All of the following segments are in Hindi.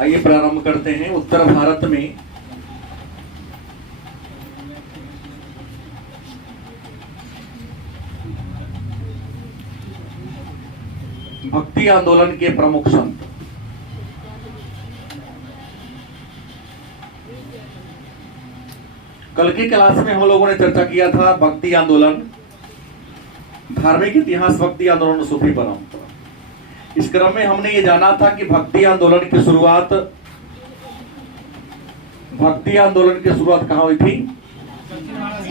आइए प्रारंभ करते हैं। उत्तर भारत में भक्ति आंदोलन के प्रमुख संत। कल की क्लास में हम लोगों ने चर्चा किया था भक्ति आंदोलन, धार्मिक इतिहास, भक्ति आंदोलन, सूफी परंपरा। इस क्रम में हमने ये जाना था कि भक्ति आंदोलन की शुरुआत कहाँ हुई थी?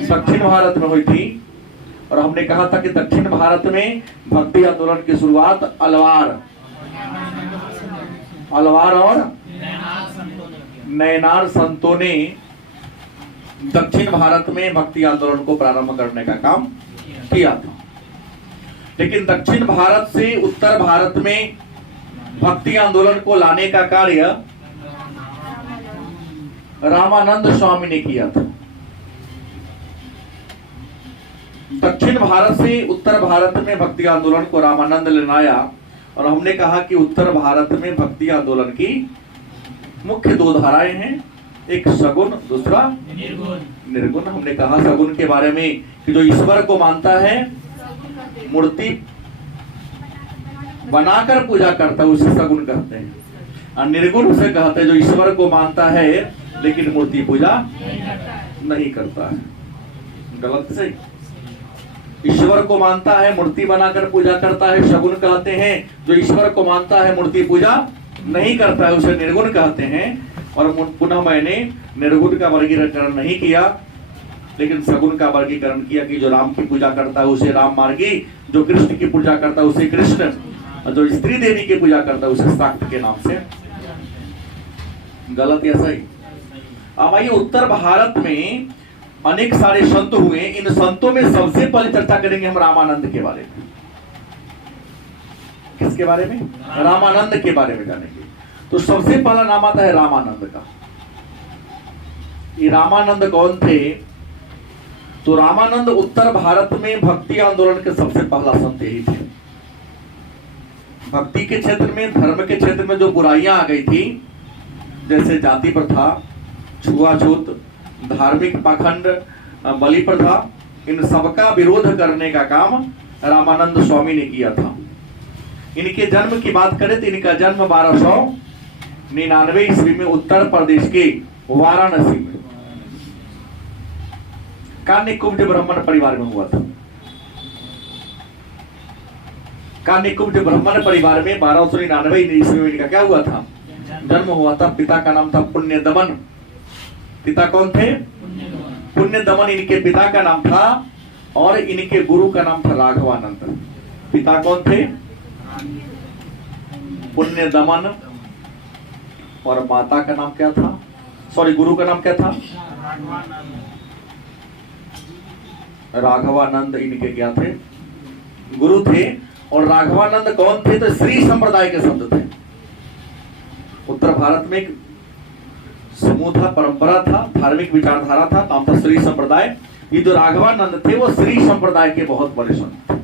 दक्षिण भारत में हुई थी। और हमने कहा था कि दक्षिण भारत में भक्ति आंदोलन की शुरुआत अलवार और नैनार संतों ने दक्षिण भारत में भक्ति आंदोलन को प्रारंभ करने का काम किया था। लेकिन दक्षिण भारत से उत्तर भारत में भक्ति आंदोलन को लाने का कार्य रामानंद स्वामी ने किया था। दक्षिण भारत से उत्तर भारत में भक्ति आंदोलन को रामानंद ने लाया। और हमने कहा कि उत्तर भारत में भक्ति आंदोलन की मुख्य दो धाराएं हैं, एक सगुण, दूसरा निर्गुण। हमने कहा सगुण के बारे में कि जो ईश्वर को मानता है, मूर्ति बनाकर पूजा करता है, उसे सगुण कहते हैं। और निर्गुण उसे कहते हैं जो ईश्वर को मानता है लेकिन मूर्ति पूजा नहीं करता है। गलत से ईश्वर को मानता है, मूर्ति बनाकर पूजा करता है, सगुण कहते हैं। जो ईश्वर को मानता है, मूर्ति पूजा नहीं करता है, उसे निर्गुण कहते हैं। और पुनः मैंने निर्गुण का वर्गीकरण नहीं किया, लेकिन सगुण का वर्गीकरण किया कि जो राम की पूजा करता है उसे राम मार्गी, जो कृष्ण की पूजा करता है उसे कृष्ण, और जो स्त्री देवी की पूजा करता है उसे शाक्त के नाम से। गलत या सही? अब आइए, उत्तर भारत में अनेक सारे संत हुए। इन संतों में सबसे पहले चर्चा करेंगे हम रामानंद के बारे में। किसके बारे में? रामानंद के बारे में जानेंगे। तो सबसे पहला नाम आता है रामानंद का। ये रामानंद कौन थे? तो रामानंद उत्तर भारत में भक्ति आंदोलन के सबसे पहला संत यही थे। भक्ति के क्षेत्र में, धर्म के क्षेत्र में जो बुराइयां आ गई थी, जैसे जाति प्रथा, छुआछूत, धार्मिक पाखंड, बलि प्रथा, इन सबका विरोध करने का काम रामानंद स्वामी ने किया था। इनके जन्म की बात करें तो इनका जन्म 1299 ईस्वी में उत्तर प्रदेश के वाराणसी में कान्यकुब्ज ब्राह्मण परिवार में हुआ था। कान्यकुब्ज ब्राह्मण परिवार में 1299 ईस्वी में इनका क्या हुआ था? जन्म हुआ था। पिता का नाम था पुण्यदमन। पिता कौन थे? पुण्यदमन इनके पिता का नाम था। और इनके गुरु का नाम था राघवानंद। पिता कौन थे? पुण्यदमन। और माता का नाम क्या था? सॉरी, गुरु का नाम क्या था? राघवानंद इनके क्या थे? गुरु थे। और राघवानंद कौन थे? तो श्री संप्रदाय के शब्द थे। उत्तर भारत में एक समूह था, परंपरा था, धार्मिक विचारधारा था, नाम था श्री संप्रदाय। ये जो राघवानंद थे वो श्री संप्रदाय के बहुत बड़े संत थे।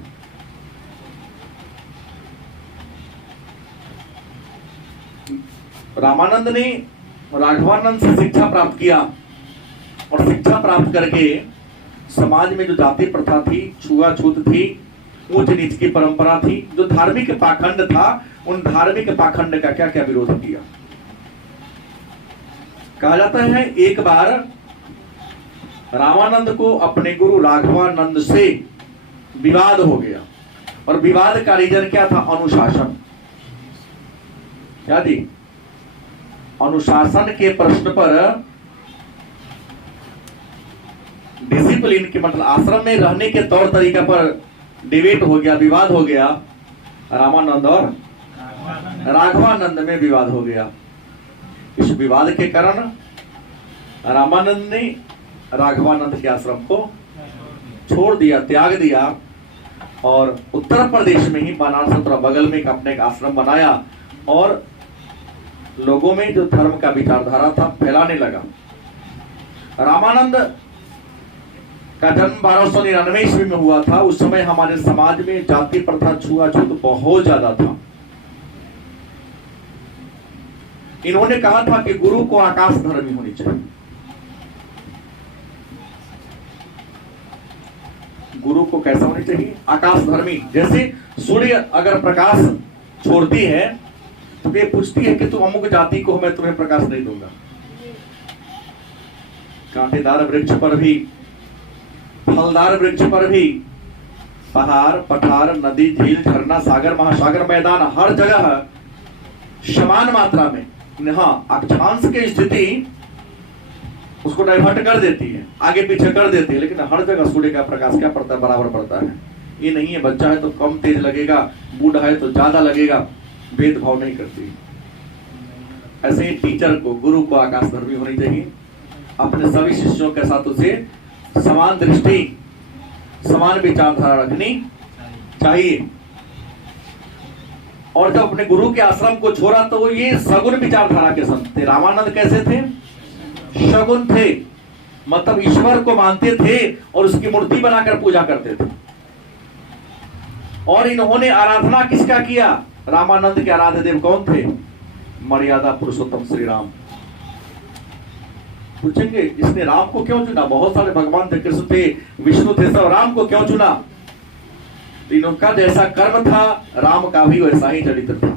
रामानंद ने राघवानंद से शिक्षा प्राप्त किया। और शिक्षा प्राप्त करके समाज में जो जाति प्रथा थी, छुआछूत थी, ऊंच नीच की परंपरा थी, जो धार्मिक पाखंड था, उन धार्मिक पाखंड का क्या क्या विरोध किया। कहा जाता है एक बार रामानंद को अपने गुरु राघवानंद से विवाद हो गया। और विवाद का रीजन क्या था? अनुशासन। क्या थी? अनुशासन के प्रश्न पर, डिसिप्लिन के मतलब आश्रम में रहने के तौर तरीका पर डिबेट हो गया, विवाद हो गया। रामानंद और राघवानंद में विवाद हो गया। इस विवाद के कारण रामानंद ने राघवानंद के आश्रम को छोड़ दिया, त्याग दिया। और उत्तर प्रदेश में ही बनारस बगल में अपने एक आश्रम बनाया। और लोगों में जो धर्म का विचारधारा था फैलाने लगा। रामानंद का जन्म 1299 ईस्वी में हुआ था। उस समय हमारे समाज में जाति प्रथा, छुआछूत बहुत ज्यादा था। इन्होंने कहा था कि गुरु को आकाश धर्मी होनी चाहिए। गुरु को कैसा होनी चाहिए? आकाश धर्मी। जैसे सूर्य अगर प्रकाश छोड़ती है तो ये पूछती है कि तुम अमुक जाति को, मैं तुम्हें प्रकाश नहीं दूंगा। कांटेदार वृक्ष पर भी, फलदार वृक्ष पर भी, पहाड़ पठार नदी झील झरना सागर महासागर मैदान हर जगह समान मात्रा में, हाँ अक्षांश की स्थिति उसको डाइवर्ट कर देती है, आगे पीछे कर देती है, लेकिन हर जगह सूर्य का प्रकाश क्या पड़ता है? बराबर पड़ता है। ये नहीं है बच्चा है तो कम तेज लगेगा, बूढ़ा है तो ज्यादा लगेगा, भेदभाव नहीं करती। ऐसे ही टीचर को, गुरु को आकाश धर्मी होनी चाहिए। अपने सभी शिष्यों के साथ उसे समान दृष्टि, समान विचारधारा रखनी चाहिए। और जब अपने गुरु के आश्रम को छोड़ा तो वो ये सगुण विचारधारा के संत थे। रामानंद कैसे थे? सगुण थे, मतलब ईश्वर को मानते थे और उसकी मूर्ति बनाकर पूजा करते थे। और इन्होंने आराधना किसका किया? रामानंद के आराध्य देव कौन थे? मर्यादा पुरुषोत्तम श्री राम। पूछेंगे इसने राम को क्यों चुना? बहुत सारे भगवान थे, कृष्ण थे, विष्णु थे, सब राम को क्यों चुना? इनका जैसा कर्म था राम का भी वैसा ही चरित्र था,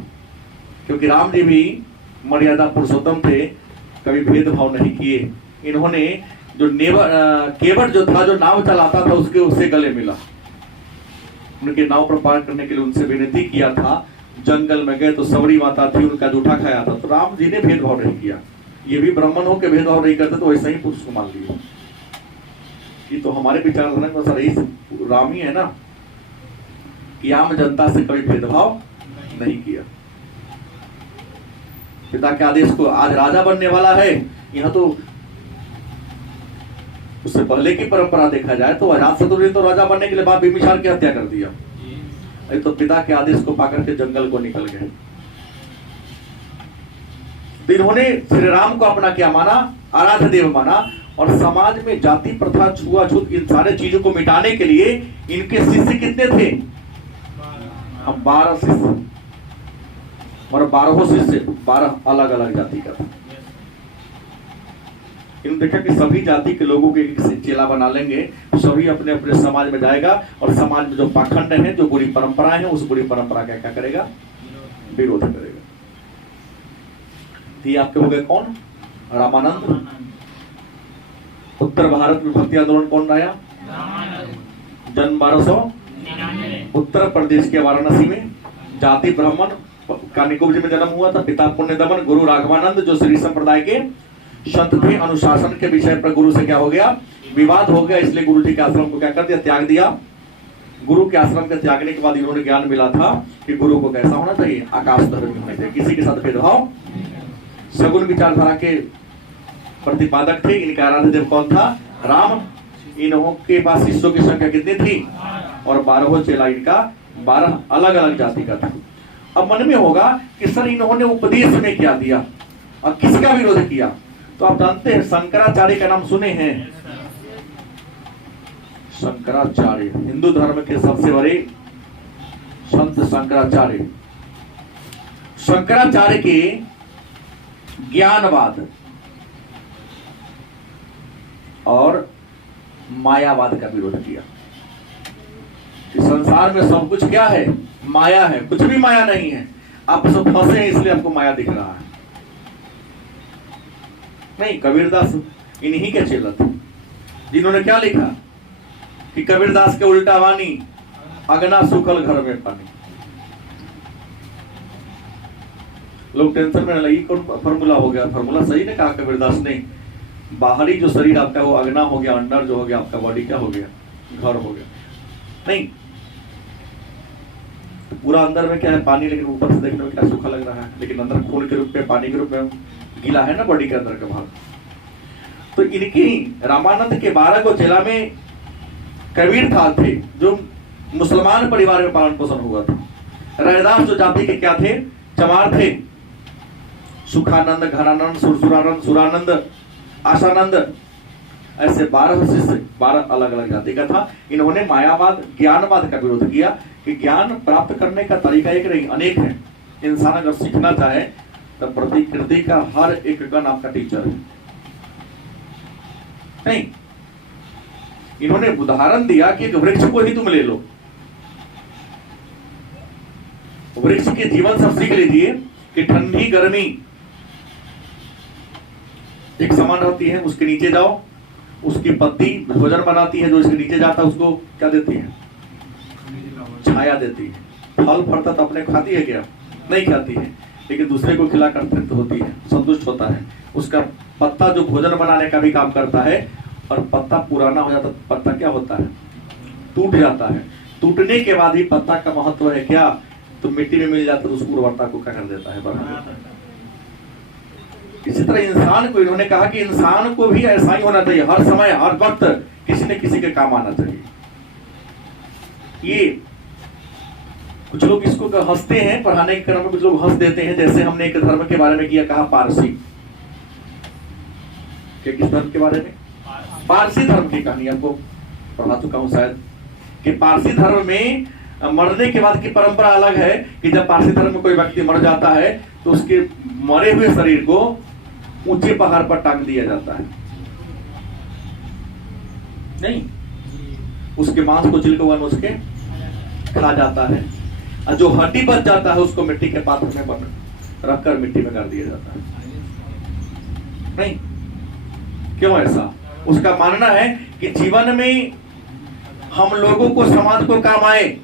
क्योंकि राम जी भी मर्यादा पुरुषोत्तम थे, कभी भेदभाव नहीं किए। इन्होंने जो केवट जो था, जो नाव चलाता था, उससे गले मिला। उनके नाव पर पार करने के लिए उनसे विनती किया था। जंगल में गए तो सबरी माता थी, उनका जूठा खाया था, तो राम जी ने भेदभाव नहीं किया। ये भी ब्राह्मण हो के भेदभाव नहीं करते तो वैसा ही पुरुष को मान लिया। ये तो हमारे विचारधारा में सर राम ही है ना, कि आम जनता से कभी भेदभाव नहीं किया। पिता के आदेश को, आज राजा बनने वाला है, यहाँ तो उससे पहले की परंपरा देखा जाए तो अजातशत्रु ने तो राजा बनने के लिए बाप बिंबिसार की हत्या कर दिया। तो पिता के आदेश को पाकर के जंगल को निकल गए। तो इन्होंने श्री राम को अपना क्या माना? आराध्य देव माना। और समाज में जाति प्रथा, छुआछूत, इन सारे चीजों को मिटाने के लिए इनके शिष्य कितने थे? हम 12 शिष्य, और 12 शिष्य 12 अलग अलग जाति का था। इन्होंने देखा कि सभी जाति के लोगों के एक चेला बना लेंगे, सभी अपने अपने समाज में जाएगा और समाज में जो पाखंड है, जो बुरी परंपराएं हैं, उस बुरी परंपरा का क्या करेगा? विरोध करेगा। ये आपके हो गए कौन? रामानंद। उत्तर भारत में भक्ति आंदोलन कौन लाया? जन्म 1200 उत्तर प्रदेश के वाराणसी में जाति ब्राह्मण का निकुंज में जन्म हुआ था। पिता पुण्य दमन, गुरु राघवानंद जो श्री संप्रदाय के संत थे। अनुशासन के विषय पर गुरु से क्या हो गया? विवाद हो गया, इसलिए गुरु जी के आश्रम को क्या कर दिया? त्याग दिया। गुरु के आश्रम के त्यागने के बाद इन्होंने ज्ञान मिला था कि गुरु को कैसा होना चाहिए? आकाश धर्मी होना चाहिए, किसी के साथ भेदभाव। सगुण विचारधारा के प्रतिपादक थे। इनका आराध्य देव कौन था? राम। इन्हों के पास शिष्यों की संख्या कितनी थी? और 12 चेला इनका 12 अलग अलग जाति का था। अब मन में होगा कि सर इन्होंने उपदेश में क्या दिया और किसका विरोध किया? तो आप जानते हैं शंकराचार्य का नाम सुने हैं? शंकराचार्य हिंदू धर्म के सबसे बड़े संत शंकराचार्य। शंकराचार्य के ज्ञानवाद और मायावाद का विरोध किया कि संसार में सब कुछ क्या है? माया है, कुछ भी माया नहीं है। आप सब फंसे हैं इसलिए आपको माया दिख रहा है। नहीं, कबीरदास इन्हीं के चेला थे जिन्होंने क्या लिखा कि कबीरदास के उल्टा वाणी, अगना सूखल घर में पानी। लोग टेंशन में लगी कौन फॉर्मूला हो गया? फॉर्मूला सही ने कहा कबीरदास ने। बाहरी जो शरीर आपका वो अगना हो गया, अंदर जो हो गया आपका बॉडी क्या हो गया? घर हो गया। नहीं, पूरा अंदर में क्या है? पानी, लेकिन ऊपर से देखने में क्या सूखा लग रहा है, लेकिन अंदर खून के रूप में, पानी के रूप में गीला है ना बॉडी के अंदर का भाग। तो इनकी रामानंद के 12 को चेला में कबीर था थे जो मुसलमान परिवार में पालन पोषण हुआ था। रैदास जो जाति के क्या थे? चमार थे। सुखानंद, घनानंद, सुरसुरानंद, सुरानंद, आशानंद, ऐसे 12 शिष्य 12 अलग अलग जाति का था। इन्होंने मायावाद, ज्ञानवाद का विरोध किया कि ज्ञान प्राप्त करने का तरीका एक नहीं, अनेक है। इंसान अगर सीखना चाहे तो प्रकृति का हर एक गण आपका टीचर है। नहीं, इन्होंने उदाहरण दिया कि एक वृक्ष को ही तुम ले लो, वृक्ष के जीवन से सीख लीजिए कि ठंडी गर्मी एक समान रहती है। उसके नीचे जाओ, उसकी पत्ती भोजन बनाती है, जो इसके नीचे जाता है उसको क्या देती है? छाया देती है। फल फलता तो अपने खाती है क्या? नहीं खाती है, लेकिन दूसरे को खिलाकर तृप्त होती है, संतुष्ट होता है। उसका पत्ता जो भोजन बनाने का भी काम करता है, और पत्ता पुराना हो जाता, पत्ता क्या होता है? टूट जाता है। टूटने के बाद ही पत्ता का महत्व है क्या? तो मिट्टी में मिल जाता है, तो उस उर्वरता को क्या कर देता है? बढ़ा देता है। इसी तरह इंसान को इन्होंने कहा कि इंसान को भी ऐसा ही होना चाहिए, हर समय हर वक्त किसी न किसी के काम आना चाहिए। ये कुछ लोग इसको हंसते हैं, पढ़ाने के क्रम में कुछ लोग हंस देते हैं। जैसे हमने एक धर्म के बारे में किया, कहा पारसी। क्या, किस धर्म के बारे में? पारसी धर्म की कहानी आपको पढ़ा चुका हूं शायद, कि पारसी धर्म में मरने के बाद की परंपरा अलग है कि जब पारसी धर्म में कोई व्यक्ति मर जाता है तो उसके मरे हुए शरीर को ऊंचे पहाड़ पर टांग दिया जाता है। नहीं, उसके मांस को चिलकवन उसके खा जाता है, और जो हड्डी बच जाता है उसको मिट्टी के पात्र में रखकर मिट्टी में कर दिया जाता है। नहीं, क्यों ऐसा? उसका मानना है कि जीवन में हम लोगों को, समाज को काम आए,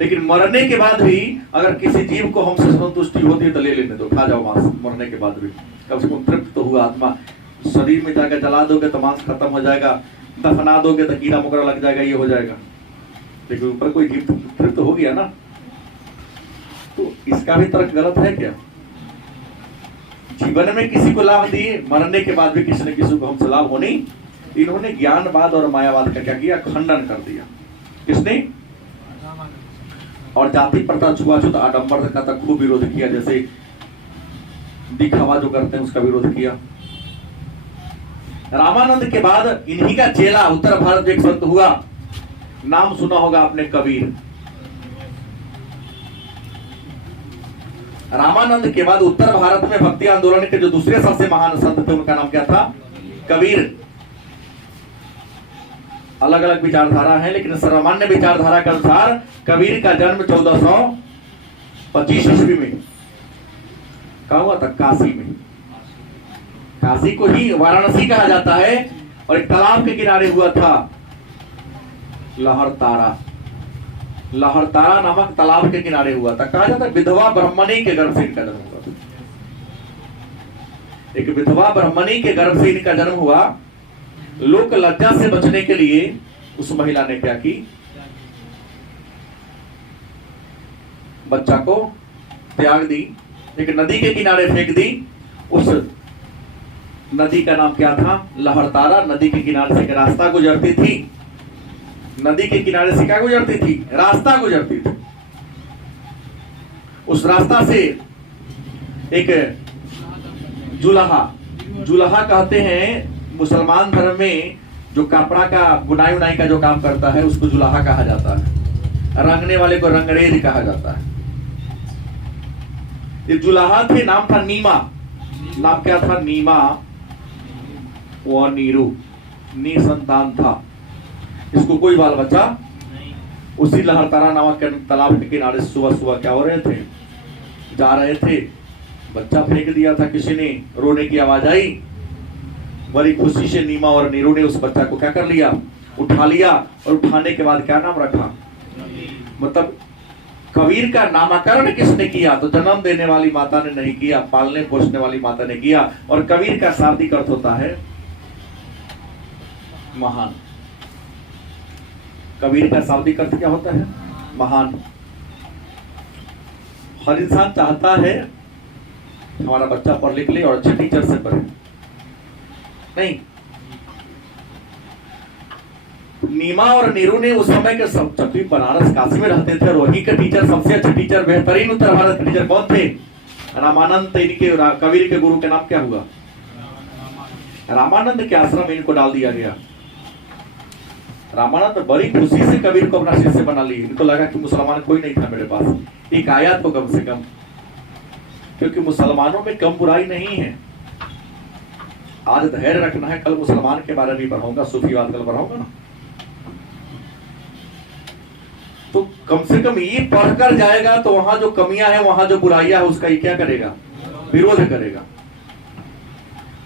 लेकिन मरने के बाद भी अगर किसी जीव को हमसे संतुष्टि होती है तो ले लेने दो, खा जाओ मांस। मरने के बाद भी कम से कम तृप्त तो हुआ आत्मा। शरीर में जाकर जला दोगे तो मांस खत्म हो जाएगा, दफना दोगे तो कीड़ा मकोड़ा लग जाएगा, ये हो जाएगा, लेकिन ऊपर कोई जीव तृप्त हो गया ना। तो इसका भी तर्क गलत है क्या? जीवन में किसी को लाभ दिए, मरने के बाद भी किसी न किसी को हमसे लाभ होने। इन्होंने ज्ञानवाद और मायावाद का क्या किया? खंडन कर दिया। किसने? और जाति प्रथा, छुआछूत, आडंबर का तक खूब विरोध किया। जैसे दिखावा जो करते हैं उसका विरोध किया। रामानंद के बाद इन्हीं का चेला उत्तर भारत में एक संत हुआ, नाम सुना होगा आपने, कबीर। रामानंद के बाद उत्तर भारत में भक्ति आंदोलन के जो दूसरे सबसे महान संत थे उनका नाम क्या था? कबीर। अलग अलग विचारधारा है, लेकिन सामान्य विचारधारा के अनुसार कबीर का जन्म 1425 ईस्वी में कहा हुआ था, काशी में। काशी को ही वाराणसी कहा जाता है, और एक तालाब के किनारे हुआ था, लहरतारा। लहरतारा नामक तालाब के किनारे हुआ था। कहा जाता है विधवा ब्राह्मणी के गर्भ से इनका जन्म हुआ था। एक विधवा ब्राह्मणी के गर्भ से इनका जन्म हुआ। लोक लज्जा से बचने के लिए उस महिला ने क्या की? बच्चा को त्याग दी, एक नदी के किनारे फेंक दी। उस नदी का नाम क्या था? लहरतारा। नदी के किनारे से एक रास्ता गुजरती थी। नदी के किनारे से क्या गुजरती थी? रास्ता गुजरती थी। उस रास्ता से एक जुलाहा, जुलाहा कहते हैं मुसलमान धर्म में, जो कपड़ा का बुनाई उनाई का जो काम करता है उसको जुलाहा कहा जाता है। रंगने वाले को रंगरेज कहा जाता है। ये जुलाहा थे, नाम था नीमा। नाम क्या था? नीमा। वो नीरू, निसंतान था, इसको कोई बाल बच्चा। उसी लहरतारा नामक तालाब के किनारे सुबह सुबह क्या हो रहे थे? जा रहे थे, बच्चा फेंक दिया था किसी ने, रोने की आवाज आई। बड़ी खुशी से नीमा और नीरू ने उस बच्चा को क्या कर लिया? उठा लिया। और उठाने के बाद क्या नाम रखा? मतलब कबीर का नामकरण किसने किया? तो जन्म देने वाली माता ने नहीं किया, पालने पोषने वाली माता ने किया। और कबीर का शाब्दिक अर्थ होता है महान। कबीर का शाब्दिक अर्थ क्या होता है? महान। हर इंसान चाहता है हमारा बच्चा पढ़ लिख ले और अच्छे टीचर से पढ़े। नहीं, नीमा और नीरू ने उस समय के सब, जब भी बनारस काशी में रहते थे, और वहीं के टीचर, सबसे अच्छे टीचर, बेहतरीन उत्तर भारत के टीचर कौन थे? रामानंद। इनके कबीर के गुरु का नाम क्या हुआ? रामानंद के आश्रम में इनको डाल दिया गया। रामानंद बड़ी खुशी से कबीर को अपना शिष्य बना ली। इनको लगा कि मुसलमान कोई नहीं था मेरे पास, एक आया तो कम से कम। क्योंकि मुसलमानों में कम बुराई नहीं है। आज धैर्य रखना है, कल मुसलमान के बारे में पढ़ाऊंगा, सूफीवाद कल पढ़ाऊंगा ना, तो कम से कम ये पढ़कर जाएगा तो वहां जो कमियां हैं, वहां जो बुराइयां है, उसका ये क्या करेगा, विरोध करेगा।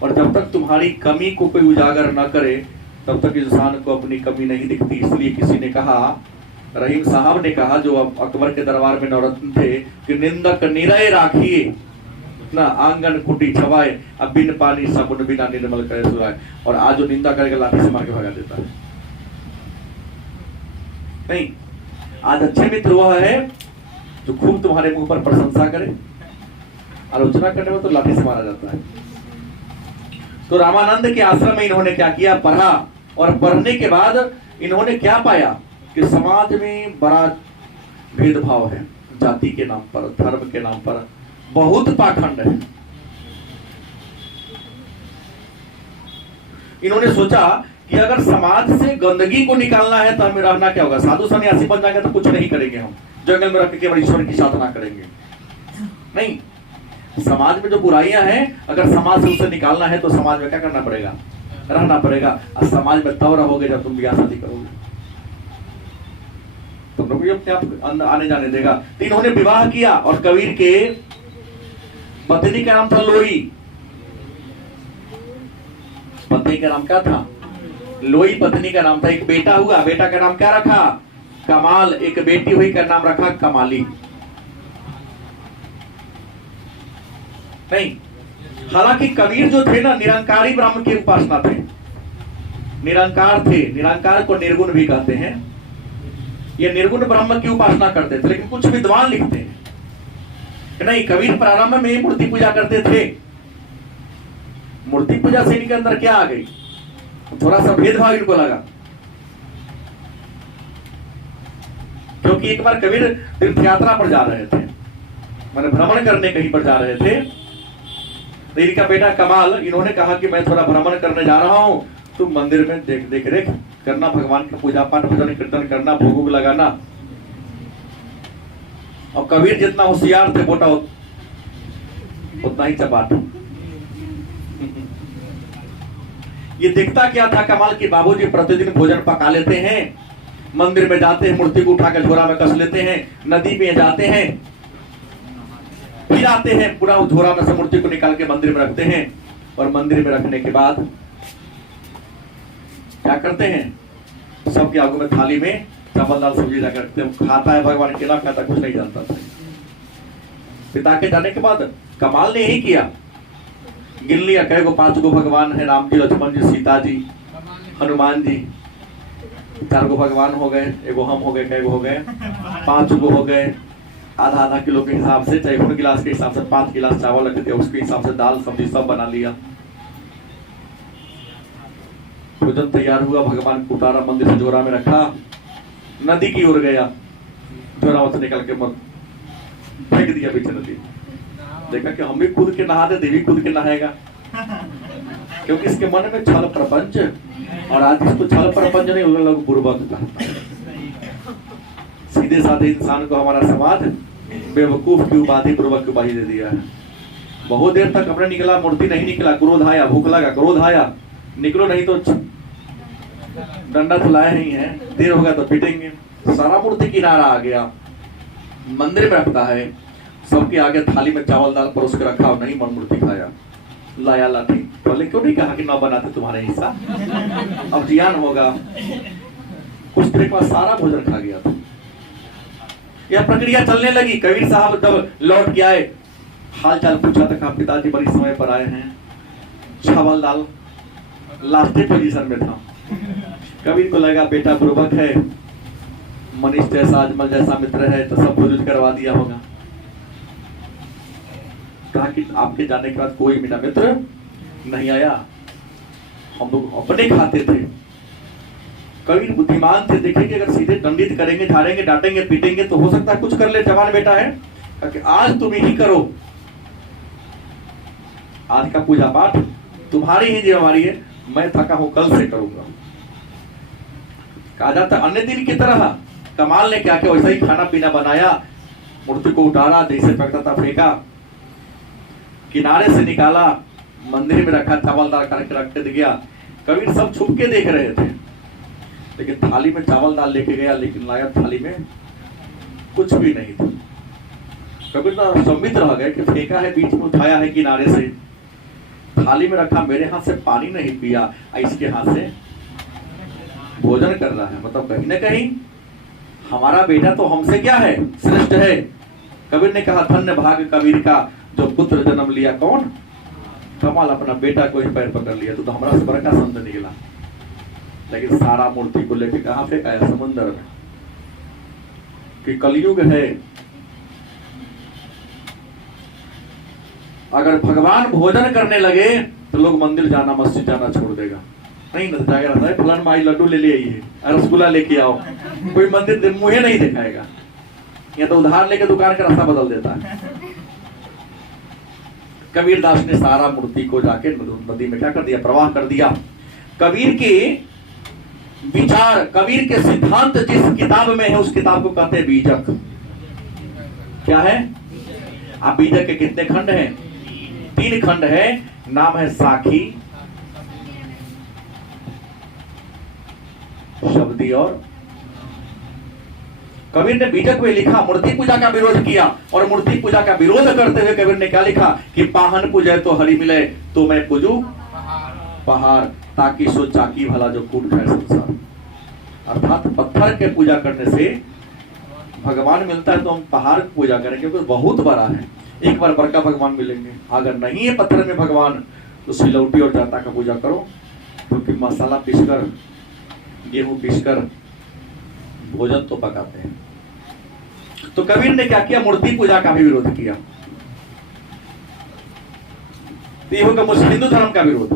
और जब तक तुम्हारी कमी को कोई उजागर ना करे तब तक इंसान को अपनी कमी नहीं दिखती। इसलिए किसी ने कहा, रहीम साहब ने कहा जो अकबर के दरबार में नौरत्न थे, कि निंदक निरय राखिए ना आंगन कुटी छवाए, अब बिन पानी साबुन बिना निर्मल करे सुराए। और आज जो निंदा करेगा लाठी से मार के भगा देता है। नहीं, आज अच्छे मित्र वह है जो खूब तुम्हारे मुंह पर प्रशंसा करे, आलोचना करने में तो लाठी से मारा जाता है। तो रामानंद के आश्रम में इन्होंने क्या किया, पढ़ा, और पढ़ने के बाद इन्होंने क्या पाया कि समाज में बड़ा भेदभाव है, जाति के नाम पर, धर्म के नाम पर बहुत पाखंड है। इन्होंने सोचा कि अगर समाज से गंदगी को निकालना है तो हमें रहना क्या होगा, साधु सन्यासी बन जाएंगे तो कुछ नहीं करेंगे, हम जंगल में रख के केवल ईश्वर की साधना करेंगे। नहीं, समाज में जो बुराइयां हैं, अगर समाज से उसे निकालना है तो समाज में क्या करना पड़ेगा, रहना पड़ेगा। और समाज में तब रहोगे जब तुम ब्याह शादी करोगे, तुम लोग अपने आप आने जाने देगा। तो इन्होंने विवाह किया, और कबीर के पत्नी का नाम था लोई। पत्नी का नाम क्या था, लोई पत्नी का नाम था। एक बेटा हुआ, बेटा का नाम क्या रखा, कमाल। एक बेटी हुई, का नाम रखा कमाली। नहीं, हालांकि कबीर जो थे ना, निरंकारी ब्रह्म की उपासना थे, निरंकार थे। निरंकार को निर्गुण भी कहते हैं। ये निर्गुण ब्रह्म की उपासना करते थे। लेकिन कुछ विद्वान लिखते हैं कि नहीं, कबीर प्रारंभ में ही मूर्ति पूजा करते थे। मूर्ति पूजा से इनके अंदर क्या आ गई, थोड़ा सा भेदभाव इनको लगा। क्योंकि एक बार कबीर तीर्थ यात्रा पर जा रहे थे, मैंने भ्रमण करने कहीं पर जा रहे थे। तो इनका बेटा कमाल, इन्होंने कहा कि मैं थोड़ा भ्रमण करने जा रहा हूं, तुम मंदिर में देख रेख करना, भगवान का पूजा पाठ भजन कीर्तन करना, भोग लगाना। और कबीर जितना होशियार थे, बेटा उतना ही चपाट। ये दिखता क्या था कमाल की, बाबूजी प्रतिदिन भोजन पका लेते हैं, मंदिर में जाते हैं, मूर्ति को उठाकर झोरा में कस लेते हैं, नदी में जाते हैं, फिर आते हैं, पूरा झोरा में से मूर्ति को निकाल के मंदिर में रखते हैं। और मंदिर में रखने के बाद क्या करते हैं, सबके आगू में थाली में चावल दाल सब्जी जाकर रखते हैं। खाता है भगवान, केला खाता, कुछ नहीं जानता था। पिता के जाने के बाद कमाल ने यही किया, गिन लिया कई गो, 5 गो भगवान है, राम जी, लक्ष्मण जी, सीता जी, हनुमान जी, 4 गो भगवान हो गए, एगो हम हो गए, कई गो हो गए, 5 गो हो गए। आधा किलो के हिसाब से, चाहे 1 गिलास के हिसाब से 5 गिलास चावल रखते थे, उसके हिसाब से दाल सब्जी सब बना लिया। भोजन तैयार हुआ, भगवान को उतारा, मंदिर से झोरा में रखा, नदी की ओर गया, झोरा से निकल के फेंक दिया पीछे नदी। देखा कि हम भी कूद के नहाते, देवी कूद के नहाएगा, क्योंकि इसके मन में छल प्रपंच। और आज इसको छल प्रपंच नहीं, उन लोग बुर्बक कहता है। सीधे साधे इंसान को हमारा समाज बेवकूफ की उपाधि, बुर्बक की उपाधि दे दिया है। बहुत देर तक अपने निकला, मूर्ति नहीं निकला, क्रोध आया, भूख लगा, क्रोध आया, निकलो नहीं तो डंडा तो लाया नहीं है, देर होगा तो पीटेंगे। सारा मूर्ति किनारा आ गया, मंदिर में रखता है, सबके आगे थाली में चावल दाल परोस के रखा, और नहीं मन मूर्ति खाया, लाया लाठी। पहले क्यों नहीं कहा कि ना बनाते तुम्हारे हिस्सा, अब जियान होगा। कुछ देर के बाद सारा भोजन खा गया था। यह प्रक्रिया चलने लगी। कबीर साहब जब लौट के आए, हाल चाल पूछा था, कहा पिताजी बड़ी समय पर आए हैं, चावल दाल लास्ट पोजीशन में था। कबीर को लगा बेटा बुर्बक है, मनीष जैसा, अजमल जैसा मित्र है, तो सब भोजन करवा दिया होगा। कहा कि आपके जाने के बाद कोई मेरा मित्र नहीं आया, हम लोग अपने खाते थे। कबीर बुद्धिमान थे, देखे कि अगर सीधे दंडित करेंगे, झाड़ेंगे, डांटेंगे, पीटेंगे तो हो सकता है कुछ कर ले, जवान बेटा है। कि आज तुम ही करो, आज का पूजा पाठ तुम्हारी ही जिम्मेवारी है, मैं थका हूं, कल से करूंगा। कहा जाता अन्य दिन की तरह कमाल ने क्या किया, वैसा ही खाना पीना बनाया, मूर्ति को उतारा, जैसे फेंकता था फेंका, किनारे से निकाला, मंदिर में रखा, चावल दाल करके रख के गया। कबीर सब छुप के देख रहे थे, लेकिन थाली में चावल दाल लेके गया, लेकिन लाया थाली में कुछ भी नहीं था। कबीर तो सम्मित रह गए कि फेंका है बीच में, उठाया है किनारे से, थाली में रखा, मेरे हाथ से पानी नहीं पिया, इसके हाथ से भोजन कर रहा है। मतलब कहीं ना कहीं हमारा बेटा तो हमसे क्या है, श्रेष्ठ है। कबीर ने कहा धन्य भाग कबीर का जो पुत्र जन्म लिया। कौन? कमाल, अपना बेटा को ही पैर पकड़ लिया। तो हमारा से बड़ा संत निकला। लेकिन सारा मूर्ति को लेकर कहां फेंका है? समुद्र में। कि कलयुग है, अगर भगवान भोजन करने लगे तो लोग मंदिर जाना, मस्जिद जाना छोड़ देगा। नहीं न जाएगा, रहता है फलान माई लड्डू ले आइए, रसगुल्ला लेके आओ, कोई मंदिर मुझे नहीं दिखाएगा। या तो उधार लेके दुकान का रास्ता बदल देता है। कबीर दास ने सारा मूर्ति को जाके नदी में क्या कर दिया? प्रवाह कर दिया। कबीर के विचार, कबीर के सिद्धांत जिस किताब में है, उस किताब को कहते हैं बीजक। क्या है? आप बीजक के कितने खंड हैं? 3 खंड है। नाम है साखी, शब्दी और। कबीर ने बीजक में लिखा, मूर्ति पूजा का विरोध किया, और मूर्ति पूजा का विरोध करते हुए कबीर ने क्या लिखा कि पाहन पूजे तो हरि मिले, तो मैं पूजू पहाड़, ताकि सो चाकी भला जो कूट खाए संसार। अर्थात पत्थर के पूजा करने से भगवान मिलता है, तो हम पहाड़ की पूजा करेंगे, क्योंकि बहुत बड़ा है। एक बार बड़का भगवान मिलेंगे। अगर नहीं है पत्थर में भगवान, तो सिलौटी और जाता का पूजा करो, क्योंकि मसाला पीसकर, गेहूं पीसकर भोजन तो पकाते हैं। तो कबीर ने क्या किया? मूर्ति पूजा का भी विरोध किया। ये होगा हिंदू धर्म का विरोध।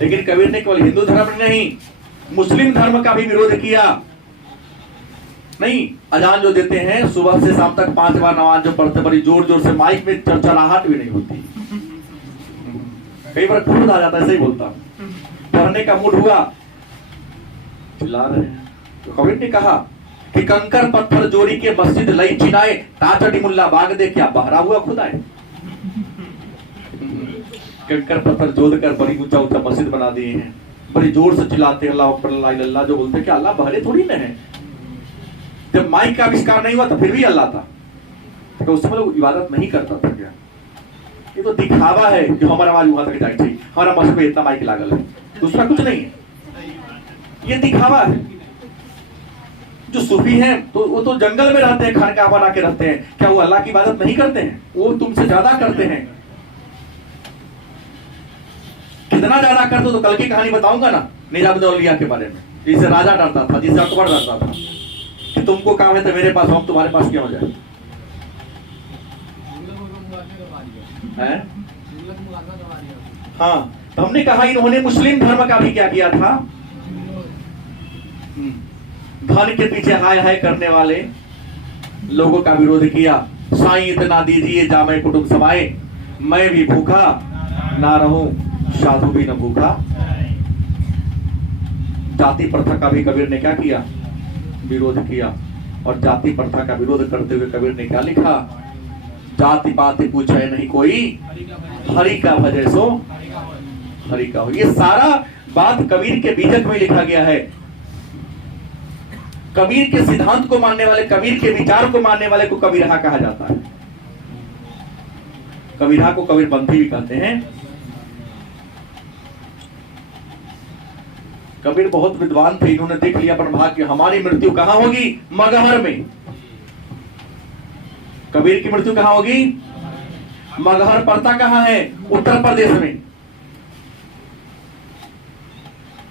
लेकिन कबीर ने केवल हिंदू धर्म नहीं, मुस्लिम धर्म का भी विरोध किया। नहीं, अजान जो देते हैं सुबह से शाम तक 5 बार नमाज जो पढ़ते, बड़ी जोर जोर से, माइक में चरचराहट भी नहीं होती। कई बार खुद आ जाता है, सही बोलता, पढ़ने का मूड हुआ, चिल्ला रहे हैं। तो कबीर ने कहा कि कंकर पत्थर जोड़ी के मस्जिद लई चिनाए, ताचड़ी मुल्ला बाग दे, क्या बहरा हुआ खुदाए। कंकर पत्थर जोड़ कर बड़ी ऊंचा ऊंचा मस्जिद बना दिए हैं, बड़ी जोर से चिल्लाते हैं अल्लाह अकबर अल्लाह इल्लल्लाह, जो बोलते कि अल्लाह बहरे थोड़ी न है। जब माइक का आविष्कार नहीं हुआ तो फिर भी अल्लाह था, तो उस समय लोग इबादत नहीं करता था। क्या ये तो दिखावा है जो हमारा आवाज वहां तक जानी चाहिए, हमारा मस्जिद में इतना माइक लागल है, दूसरा कुछ नहीं है, ये दिखावा है। जो सूफी हैं तो वो तो जंगल में रहते हैं, खानका बना के रहते हैं, क्या वो अल्लाह की इबादत नहीं करते हैं? वो तुमसे ज्यादा करते हैं। कितना ज्यादा करते हो तो कल की कहानी बताऊंगा ना, निजामुद्दीन औलिया के बारे में, जिसे राजा डरता था, जिसे अकबर डरता था कि तुमको काम है तो मेरे पास, हम तुम्हारे पास क्यों जाए। हाँ, तो हमने कहा इन्होंने मुस्लिम धर्म का भी क्या किया था? धन के पीछे हाय हाय करने वाले लोगों का विरोध किया। साईं इतना दीजिए जामे कुटुंब समाए, मैं भी भूखा ना रहूं, साधु भी न भूखा। जाति प्रथा का भी कबीर ने क्या किया? विरोध किया। और जाति प्रथा का विरोध करते हुए कबीर ने क्या लिखा? जाति पाति पूछे नहीं कोई, हरि का भजे सो हरि का हो। ये सारा बात कबीर के बीजक में लिखा गया है। कबीर के सिद्धांत को मानने वाले, कबीर के विचार को मानने वाले को कबीरहा कहा जाता है। कबीरहा को कबीरपंथी भी कहते हैं। कबीर बहुत विद्वान थे, इन्होंने देख लिया अपन भाग कि हमारी मृत्यु कहां होगी? मगहर में। कबीर की मृत्यु कहां होगी? मगहर पड़ता कहां है? उत्तर प्रदेश में।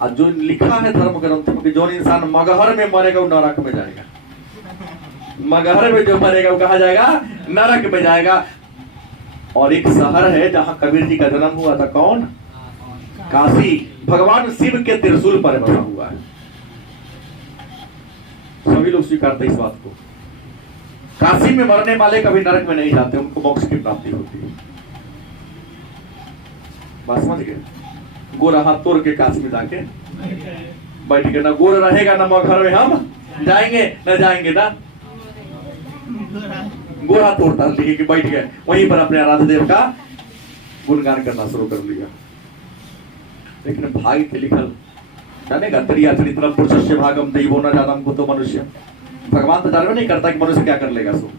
और जो लिखा है धर्म ग्रंथ में कि जो इंसान मगहर में मरेगा वो नरक में जाएगा। मगहर में जो मरेगा वो कहा जाएगा? नरक में जाएगा। और एक शहर है जहां कबीर जी का जन्म हुआ था, कौन? काशी। भगवान शिव के त्रिशूल पर बसा हुआ है। सभी लोग स्वीकारते इस बात को। काशी में मरने वाले कभी नरक में नहीं जाते, उनको मोक्ष की प्राप्ति होती है। बात समझ गए? गोरा हाथ तोड़ के काशी में जाके बैठ के, ना गोर रहेगा ना मगहर में हम जाएंगे, ना जाएंगे ना गोरा तोड़ता, लेके बैठ गए वहीं पर अपने आराध्य देव का गुणगान करना शुरू कर लिया। लेकिन भाग के लिखल जानेगा त्रिया चरित्रम पुरुषस्य भागम दैवो न जानम कुतो मनुष्य। भगवान तो जानवे नहीं करता कि मनुष्य क्या कर लेगा। सो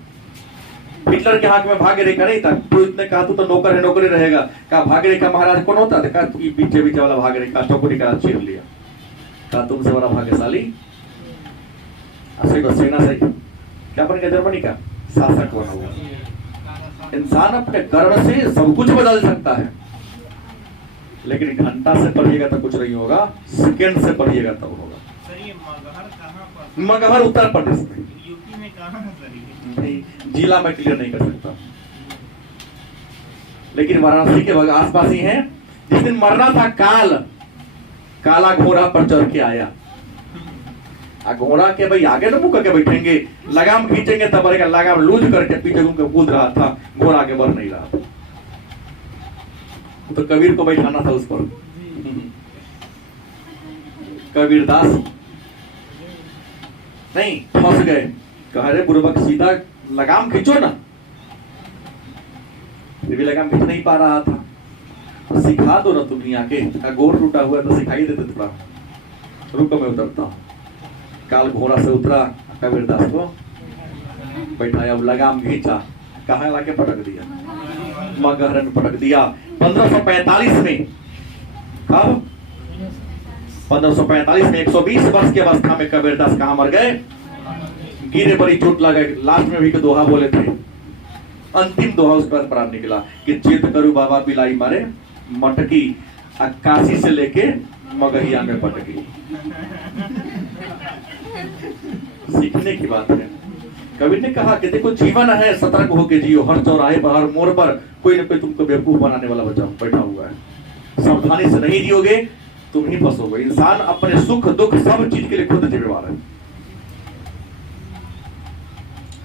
हिटलर के हाथ में भाग्य रेखा नहीं था, तो इतने कहा तू तो नौकर है, नौकरी रहेगा। कहा भाग्य रेखा महाराज कौन होता था? कहा पीछे पीछे वाला भाग्य रेखा चौकड़ी का चीर लिया। कहा तुमसे बड़ा भाग्यशाली सेना से क्या बन गया? जर्मनी का शासक बना हुआ। इंसान अपने कर्म से सब कुछ बदल सकता है, लेकिन घंटा से पढ़िएगा तो कुछ नहीं होगा, सेकंड से पढ़िएगा तब होगा। मगहर उत्तर प्रदेश में, यूपी में कहां है? जिला में क्लियर नहीं कर सकता, लेकिन वाराणसी के आसपास ही है। जिस दिन मरना था काला घोड़ा पर चढ़ के आया। घोड़ा के भाई आगे न मुंह करके बैठेंगे, लगाम खींचेंगे तब बढ़ेगा, लगाम लूज करके पीछे घूम के कूद रहा था, घोड़ा आगे बढ़ नहीं रहा था। तो कबीर को बैठाना था उस पर। कबीरदास नहीं, फंस गए। कह रहे बुर्बक सीधा लगाम खींचो ना, फिर भी लगाम खींच नहीं पा रहा था। तो सिखा दो ना तुम ही आके, गोर टूटा हुआ तो सिखाई देते थोड़ा। रुको मैं उतरता हूँ। काल घोड़ा से उतरा, कबीरदास को बैठाया, लगाम खींचा, कहाँ लाके पटक दिया? मगहर में पटक दिया। 1545 में, कब? 1545 में 120 वर्ष की अवस्था में कबीरदास कहाँ मर गए? गिरे, बड़ी चोट लग गई। लास्ट में भी के दोहा बोले थे, अंतिम दोहा उस पर प्राण निकला कि चेत करू बाबा बिलाई मारे मटकी, काशी से लेके मगहिया में पटकी। सीखने की बात है। कबीर ने कहा कि देखो जीवन है, सतर्क होके जियो। हर चौराहे पर, हर मोड़ पर कोई न कोई तुमको बेवकूफ बनाने वाला बच्चा बैठा हुआ है। सावधानी से नहीं जियोगे तुम ही फंसोगे। इंसान अपने सुख दुख सब चीज के लिए खुद जिम्मेवार है।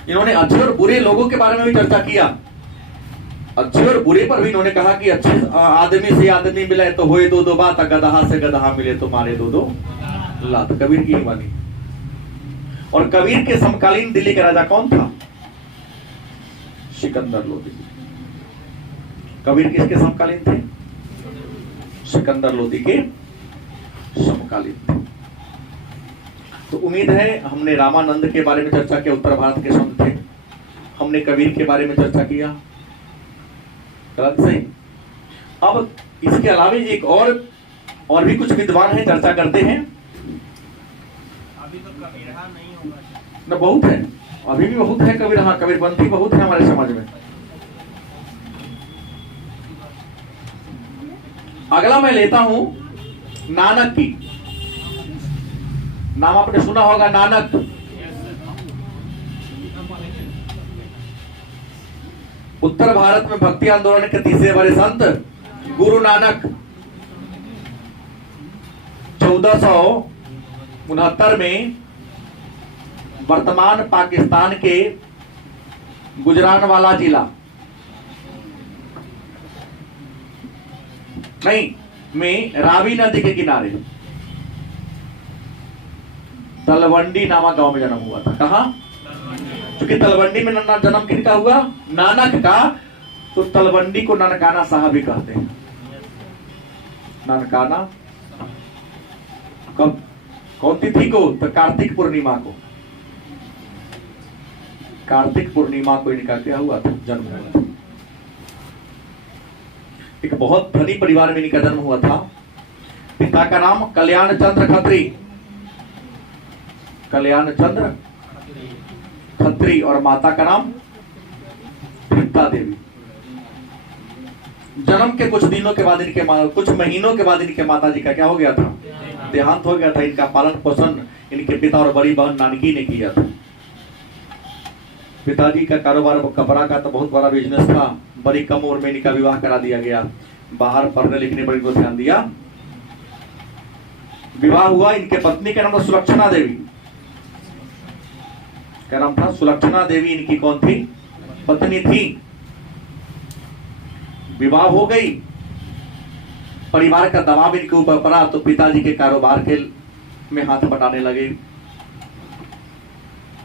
इन्होंने अच्छे और बुरे लोगों के बारे में भी चर्चा किया। अच्छे और बुरे पर भी इन्होंने कहा कि अच्छे आदमी से आदमी मिले तो होए दो दो बात, गदहा से गदहा मिले तो मारे दो दो लात। कबीर की वाणी। और कबीर के समकालीन दिल्ली का राजा कौन था? सिकंदर लोदी। कबीर किसके समकालीन थे? सिकंदर लोदी के समकालीन थे। तो उम्मीद है हमने रामानंद के बारे में चर्चा किया, उत्तर भारत के संत थे। हमने कबीर के बारे में चर्चा किया, गलत सही। अब इसके अलावा एक और भी कुछ विद्वान हैं, चर्चा करते हैं। अभी तो कबीरहा नहीं होगा ना, बहुत है, अभी भी बहुत है कबीरहा, कबीरपंथी बहुत है हमारे समाज में। अगला मैं लेता हूं नानक की। नाम आपने सुना होगा, नानक। उत्तर भारत में भक्ति आंदोलन के तीसरे बड़े संत गुरु नानक 1469 में वर्तमान पाकिस्तान के गुजरानवाला जिला में रावी नदी के किनारे तलवंडी नामक गांव में जन्म हुआ था। कहा? क्योंकि तलवंडी में जन्म किसका हुआ? नानक का। तो तलवंडी को ननकाना साहब भी कहते हैं। ननकाना कब, कौन तिथि को? तो कार्तिक पूर्णिमा को। कार्तिक पूर्णिमा को इनका क्या हुआ था? जन्म हुआ था। एक बहुत धनी परिवार में इनका जन्म हुआ था। पिता का नाम कल्याण चंद्र खत्री, कल्याण चंद्र खत्री, और माता का नाम तृप्ता देवी। जन्म के कुछ दिनों के बाद कुछ महीनों के बाद इनके माता जी का क्या हो गया था? देहांत हो गया था। इनका पालन पोषण इनके पिता और बड़ी बहन नानकी ने किया था। पिताजी का कारोबार कपड़ा का तो बहुत बड़ा बिजनेस था। बड़ी कम उम्र में इनका विवाह करा दिया गया। बाहर पढ़ने लिखने पर इनको ध्यान दिया। विवाह हुआ। इनके पत्नी का नाम था सुलक्षणा देवी। क्या नाम था? सुलक्षणा देवी इनकी कौन थी? पत्नी थी। विवाह हो गई, परिवार का दबाव इनके ऊपर पड़ा तो पिताजी के कारोबार के में हाथ बटाने लगे।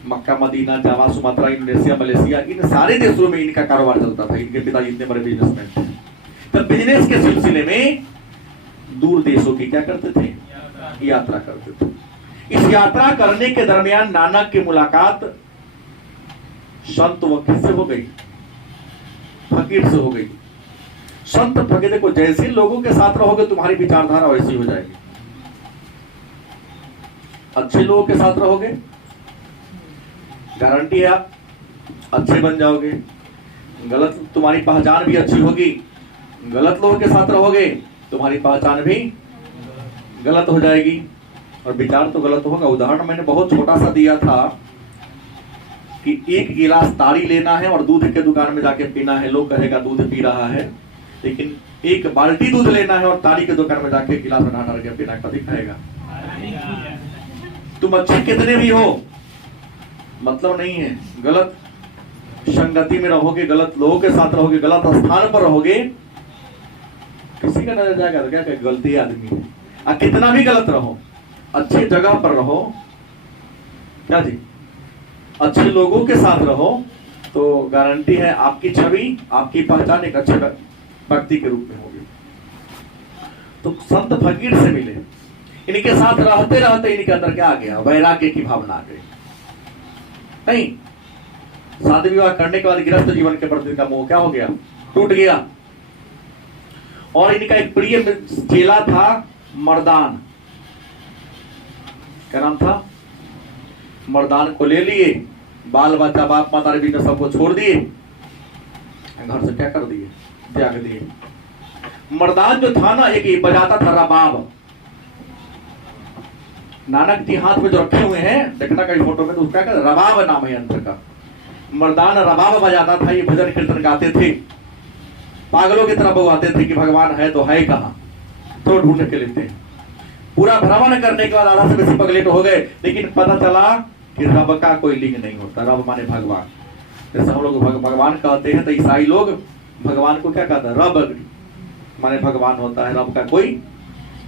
मक्का, मदीना, जावा, सुमात्रा, इंडोनेशिया, मलेशिया, इन सारे देशों में इनका कारोबार चलता था। इनके पिताजी इतने बड़े बिजनेसमैन थे। तो बिजनेस के सिलसिले में दूर देशों की क्या करते थे, यात्रा करते थे। इस यात्रा करने के दरमियान नानक की मुलाकात संत वकील से हो गई, फकीर से हो गई। संत फकीर, देखो जैसे लोगों के साथ रहोगे तुम्हारी विचारधारा वैसी हो जाएगी। अच्छे लोगों के साथ रहोगे, गारंटी है आप अच्छे बन जाओगे। गलत, तुम्हारी पहचान भी अच्छी होगी। गलत लोगों के साथ रहोगे तुम्हारी पहचान भी गलत हो जाएगी और विचार तो गलत होगा। उदाहरण मैंने बहुत छोटा सा दिया था कि एक गिलास ताड़ी लेना है और दूध के दुकान में जाके पीना है, लोग कहेगा दूध पी रहा है। लेकिन एक बाल्टी दूध लेना है और ताड़ी के दुकान में जाके गिलास में डाल के पीना, कभी खाएगा? तुम अच्छे कितने भी हो, मतलब नहीं है। गलत संगति में रहोगे, गलत लोगों के साथ रहोगे, गलत स्थान पर रहोगे, किसी का नजर जाएगा तो क्या कहे, गलती आदमी है। कितना भी गलत रहो, अच्छे जगह पर रहो, क्या जी, अच्छे लोगों के साथ रहो, तो गारंटी है आपकी छवि, आपकी पहचान एक अच्छे व्यक्ति के रूप में होगी। तो संत फकीर से मिले, इनके साथ रहते रहते इनके अंदर क्या आ गया, वैराग्य की भावना आ गई। नहीं, शादी विवाह करने के बाद गृहस्थ जीवन के प्रति का मोह क्या हो गया, टूट गया। और इनका एक प्रिय चेला था मर्दान, क्या नाम था, मर्दान को ले लिए, बाल बच्चा बाप माता के बीच में सबको छोड़ दिए, घर से क्या कर दिए, त्याग दिए। मर्दान जो था ना, एक बजाता था रबाब। नानक जी हाथ में जो रखे हुए हैं, देखना कहीं फोटो में, तो उसका क्या रबाब नाम है यंत्र का। मर्दान रबाब बजाता था, ये भजन कीर्तन गाते थे। पागलों की तरह बउआते थे कि भगवान है तो है कहाँ, तो ढूंढने के लिए थे। पूरा भ्रमण करने के बाद आधा से बेसी पगलेट हो गए, लेकिन पता चला कि रब का कोई लिंग नहीं होता। रब माने भगवान। जैसे हम लोग भगवान कहते हैं, तो ईसाई लोग भगवान को क्या कहते हैं, रब माने भगवान होता है, रब का कोई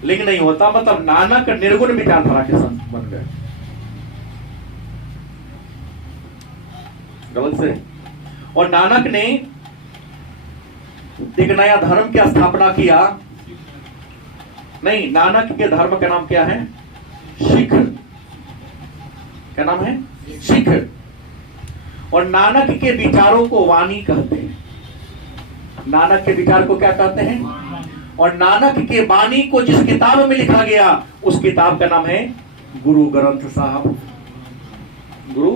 लिंग नहीं होता। मतलब नानक निर्गुण विचारधारा के संत बन गए, गलत से। और नानक ने एक नया धर्म की स्थापना किया। नहीं, नानक के धर्म का नाम क्या है, सिख। क्या नाम है, सिख। और नानक के विचारों को वाणी कहते हैं। नानक के विचार को क्या कहते हैं, और नानक के वाणी को जिस किताब में लिखा गया उस किताब का नाम है गुरु ग्रंथ साहब। गुरु,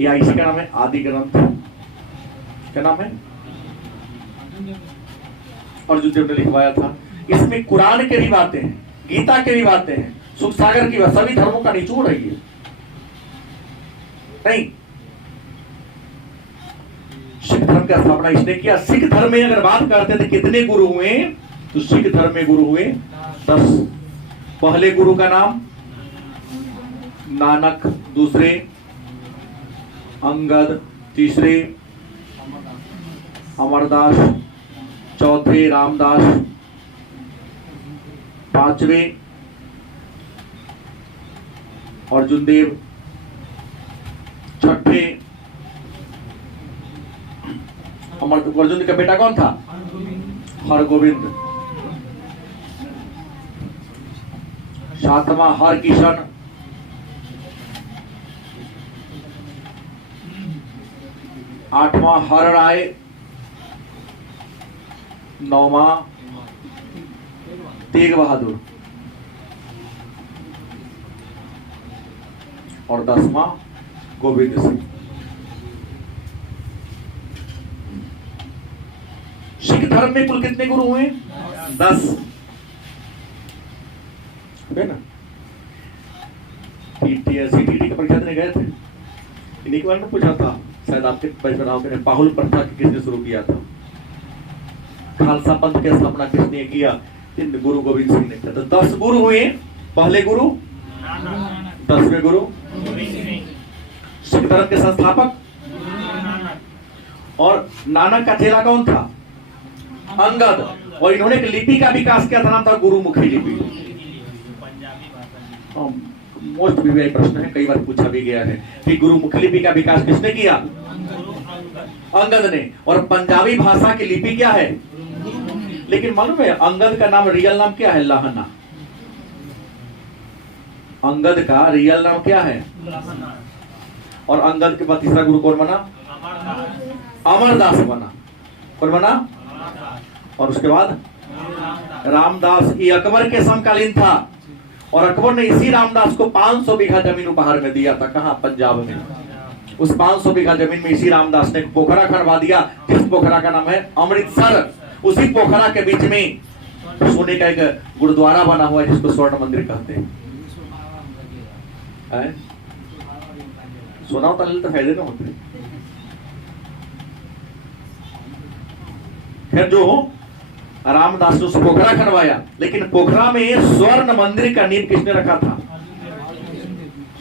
या इसी का नाम है आदि ग्रंथ। क्या नाम है, अर्जुन देव ने लिखवाया था। इसमें कुरान के भी बातें हैं, गीता के भी बातें हैं, सुख सागर की बात, सभी धर्मों का निचोड़ है ये। नहीं, सिख धर्म की स्थापना इसने किया। सिख धर्म में अगर बात करते थे कितने गुरु हुए, तो सिख धर्म में गुरु हुए 10। पहले गुरु का नाम नानक, दूसरे अंगद, तीसरे अमरदास, चौथे रामदास, पांचवे अर्जुन देव, छठे अर्जुन का बेटा कौन था, हरगोविंद, सातवां हरकिशन, आठवां हर राय, नौवां तेग बहादुर और 10वां गोविंद सिंह। सिख धर्म में कुल कितने गुरु हुए, 10 है ना। सीटीटी की परीक्षा देने गए थे, इन्हीं के बारे में पूछा था शायद आपके पैसे, पाहुल प्रथा किसने शुरू किया था, खालसा पंथ की स्थापना किसने किया, गुरु गोविंद सिंह ने किया। तो 10 गुरु हुए। पहले गुरु, 10वें गुरु, सिख धर्म के संस्थापक। और नानक का चेला कौन था, अंगद। और इन्होंने एक लिपि का विकास किया था, नाम था गुरुमुखी लिपि। मोस्ट भी प्रश्न है, कई बार पूछा भी गया है कि गुरुमुखी लिपि का विकास किसने किया, अंगद ने। और पंजाबी भाषा की लिपि क्या है? लेकिन मालूम है अंगद का नाम रियल नाम क्या है? लाहना। अंगद का रियल नाम क्या है? और अंगद के बाद तीसरा गुरु कौन बना? अमरदास बना। कौन बना? और उसके बाद रामदास। ये अकबर के समकालीन था और अकबर ने इसी रामदास को 500 बीघा जमीन उपहार में दिया था। कहां? पंजाब में। उस 500 बीघा जमीन में इसी रामदास ने एक पोखरा खनवा दिया, जिस पोखरा का नाम है अमृतसर। उसी पोखरा के बीच में सोने का एक गुरुद्वारा बना हुआ है जिसको स्वर्ण मंदिर कहते हैं। सोना होता तो फायदे ना होते। फिर जो रामदास ने उस पोखरा खनवाया, लेकिन पोखरा में स्वर्ण मंदिर का नींव किसने रखा था?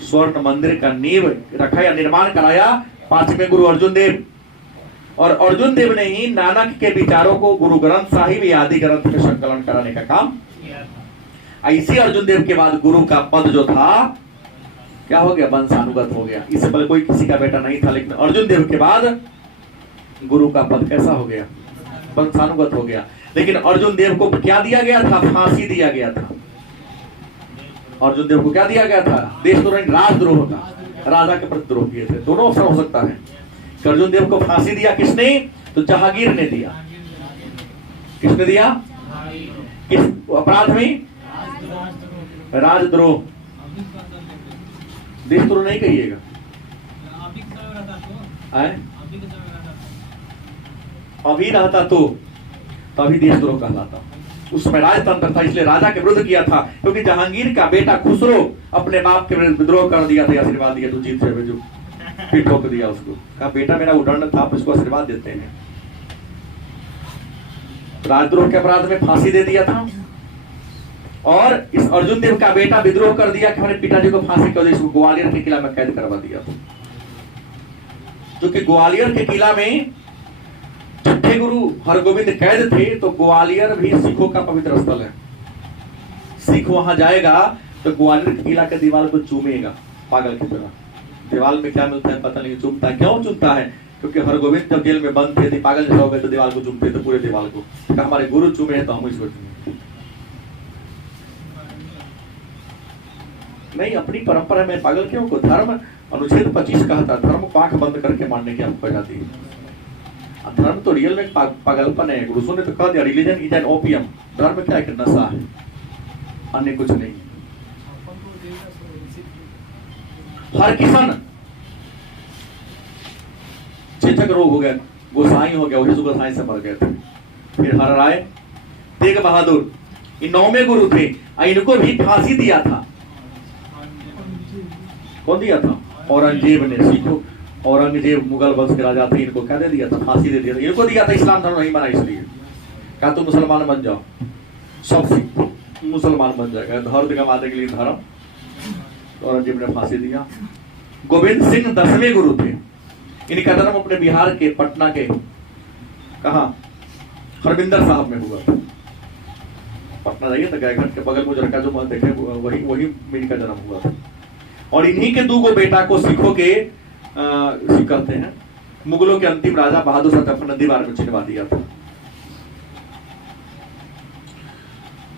स्वर्ण मंदिर का नींव रखा या निर्माण कराया 5वें गुरु अर्जुन देव। और अर्जुन देव ने ही नानक के विचारों को गुरु ग्रंथ साहिब या आदि ग्रंथ में संकलन कराने का काम। इसी अर्जुन देव के बाद गुरु का पद जो था क्या हो गया? वंशानुगत हो गया। इससे पहले कोई किसी का बेटा नहीं था, लेकिन अर्जुन देव के बाद गुरु का पद कैसा हो गया? वंशानुगत हो गया। लेकिन अर्जुन देव को क्या दिया गया था? फांसी दिया गया था। अर्जुन देव को क्या दिया गया था? देशद्रोह, राजद्रोह का, राजा के प्रति द्रोह किए थे। दोनों अवसर हो सकता है। अर्जुन देव को फांसी दिया किसने? तो जहांगीर ने दिया। किसने दिया? किस अपराध में? राजद्रोह। देशद्रोह नहीं कहिएगा। अभी रहता तो तभी देशद्रोह कहलाता। उस समय राजतंत्र था, इसलिए राजा के विरुद्ध किया था। क्योंकि जहांगीर का बेटा खुसरो अपने बाप के विरुद्ध विद्रोह कर दिया था, आशीर्वाद दिया, तो जीत से जो फिर ठोक दिया उसको। कहा बेटा मेरा उदंड था, आप इसको आशीर्वाद देते हैं। राजद्रोह के अपराध में फांसी दे दिया था। और इस अर्जुन देव का बेटा विद्रोह कर दिया कि हमारे पिताजी को फांसी कर दी, इसको ग्वालियर के किला में कैद करवा दिया था। क्योंकि ग्वालियर के किला में छठे गुरु हरगोविंद कैद थे, तो ग्वालियर भी सिखों का पवित्र स्थल है। सिख वहां जाएगा तो ग्वालियर के किला के दीवार को चूमेगा पागल की तरह। दीवार में क्या मिलता है पता नहीं, चूमता है। क्यों चूमता है? क्योंकि हरगोविंद जब जेल में बंद थे, पागल जैसा हो गए तो दीवार को चूमते थे, पूरे दीवार को। हमारे गुरु चूमे हैं तो हम इसको चूमे। नहीं, अपनी परंपरा में पागल क्यों को? धर्म अनुच्छेद 25 कहता धर्म को आंख बंद करके मानने की आपको आजादी है। धर्म तो रियल में पागलपन है। गुरुसों ने तो कह दिया रिलीजन इज एन ओपियम। धर्म क्या है? नशा है, अन्य कुछ नहीं। हरकिशन चेचक रोग हो गया, गोसाई हो गया, वही गोसाई से मर गए थे। फिर हर राय, तेग बहादुर, इन 9वें गुरु थे। इनको भी फांसी दिया था। कौन दिया था? औरंगजेब ने। सीखो औरंगजेब मुगल वंश के राजा थे, इनको क्या दे दिया था? फांसी दे दिया था। इनको दिया था इस्लाम धर्म नहीं बना, इसलिए कहा तुम मुसलमान बन जाओ। सब सिख मुसलमान बन जाएगा, धर्म गंवाने के लिए धर्म। औरंगजेब ने फांसी दिया। गोविंद सिंह 10वें गुरु थे। इनका जन्म अपने बिहार के पटना के कहा हरविंदर साहब में हुआ था। पटना जाइए तो गायघाट के बगल में जो जो महल देखे वही में इनका जन्म हुआ था। और इन्हीं के 2 बेटा को सिखों के सिख कहते हैं, मुगलों के अंतिम राजा बहादुर शाह जफर ने दीवार में छिनवा दिया था।